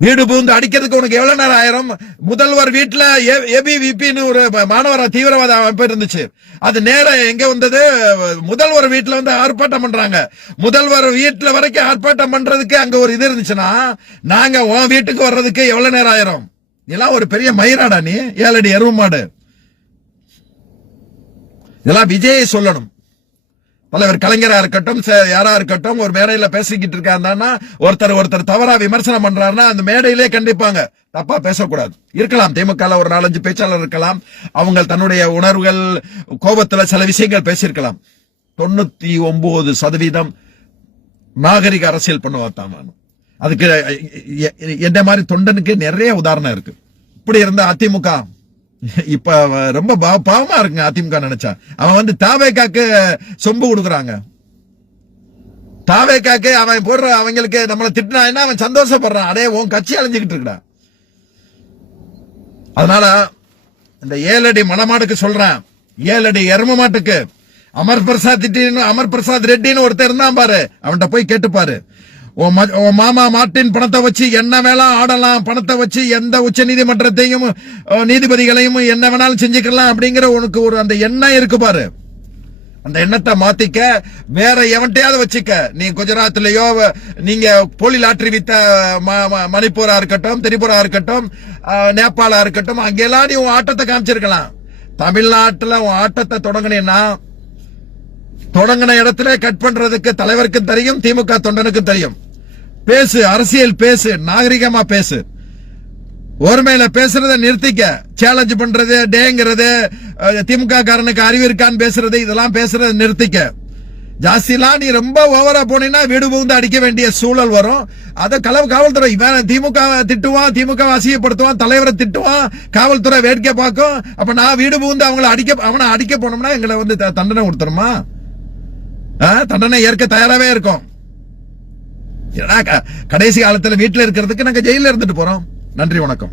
வீடு புகுந்து அடிக்கிறதுக்கு உனக்கு எவ்வளவு நேரம் ஆயிரம்? முதல்வர் வீட்டுல ஏபிவிபின்னு ஒரு மாணவர தீவிரவாத அமைப்பு இருந்துச்சு, அது நேரம் எங்க வந்தது? முதல்வர் வீட்டுல வந்து ஆர்ப்பாட்டம் பண்றாங்க. முதல்வர் வீட்டுல வரைக்கும் ஆர்ப்பாட்டம் பண்றதுக்கு அங்க ஒரு இது இருந்துச்சுன்னா நாங்க உன் வீட்டுக்கு வர்றதுக்கு எவ்வளவு நேரம் ஆயிரும்? இதெல்லாம் ஒரு பெரிய மயிராடா நீ, 7 அடி எருமாடு. இதெல்லாம் விஜயை சொல்லணும். தலைவர் கலைஞரா இருக்கட்டும், யாரா இருக்கட்டும், ஒரு மேடையில பேசிக்கிட்டு இருக்காருன்னா ஒருத்தர் தவறா விமர்சனம் பண்றாருன்னா அந்த மேடையிலே கண்டிப்பாங்க, தப்பா பேசக்கூடாது. இருக்கலாம் திமுக ஒரு 4-5 பேச்சாளர் இருக்கலாம், அவங்க தன்னுடைய உணர்வுகள் கோபத்துல சில விஷயங்கள் பேசியிருக்கலாம். 99% நாகரிக அரசியல் பண்ணுவாத்தாம. அதுக்கு என்ன மாதிரி தொண்டனுக்கு நிறைய உதாரணம் இருக்கு. இப்படி இருந்த அதிமுக இப்ப ரொம்ப பாவமா இருக்குங்க. அதிமுக நினைச்சா அவன் வந்து தாவேக்காக்கு சொம்பு கொடுக்குறாங்க. தாவேக்காக்கு அவன் போடுற அவங்களுக்கு நம்மளை திட்டினா என்ன அவன் சந்தோஷப்படுறான், அடே உன் கட்சி அழிஞ்சுக்கிட்டு இருக்கா. அதனால இந்த 7 அடி மணமாட்டுக்கு சொல்றேன், 7 அடி எரும மாட்டுக்கு அமர் பிரசாத் ரெட்டின்னு ஒருத்தர் இருந்தான் பாரு, அவன்கிட்ட போய் கேட்டுப்பாரு. மாமா மார்ட்டின் பணத்தை வச்சு என்ன வேணா ஆடலாம், பணத்தை வச்சு எந்த உச்ச நீதிமன்றத்தையும் நீதிபதிகளையும் என்ன வேணாலும் செஞ்சுக்கலாம் அப்படிங்கிற உனக்கு ஒரு அந்த எண்ணம் இருக்கு பாரு. அந்த எண்ணத்தை மாத்திக்க, வேற எவன்ட்டையாவது வச்சுக்க. நீ குஜராத்லயோ நீங்க போலி லாட்டரி வித்த மணிப்பூரா இருக்கட்டும், திரிபுரா இருக்கட்டும், நேபாளா இருக்கட்டும், அங்கெல்லாம் நீ உன் ஆட்டத்தை காமிச்சிருக்கலாம். தமிழ்நாட்டுல உன் ஆட்டத்தை தொடங்கினா தொடங்கின இடத்துல கட் பண்றதுக்கு தலைவருக்கும் தெரியும், திமுக தொண்டனுக்கும் தெரியும். பேசு, அரசியல் பேசு, நாகரிகமா பேசு. ஒருமையில பேசுறத நிறுத்திக்க. சேலஞ்ச் பண்றது, டேங்கிறது, திமுக காரனுக்கு அறிவு இருக்கான்னு பேசுறது, இதெல்லாம் பேசுறத நிறுத்திக்க. ஜாஸ்திலாம் நீ ரொம்ப ஓவரா போனீங்கன்னா வீடு புகுந்து அடிக்க வேண்டிய சூழல் வரும். அத காவல்துறை இவன் திமுக திட்டுவான், திமுக அசிங்கப்படுத்துவான், தலைவரை திட்டுவான், காவல்துறை வேடிக்கை பார்க்கும். அப்ப நான் வீடு புகுந்து அவனை அடிக்க போனோம்னா எங்களை வந்து தண்டனை கொடுத்துருமா? தண்டனை ஏற்க தயாராவே இருக்கும். கடைசி காலத்துல வீட்டுல இருக்கிறதுக்கு நாங்க ஜெயில இருந்துட்டு போறோம். நன்றி, வணக்கம்.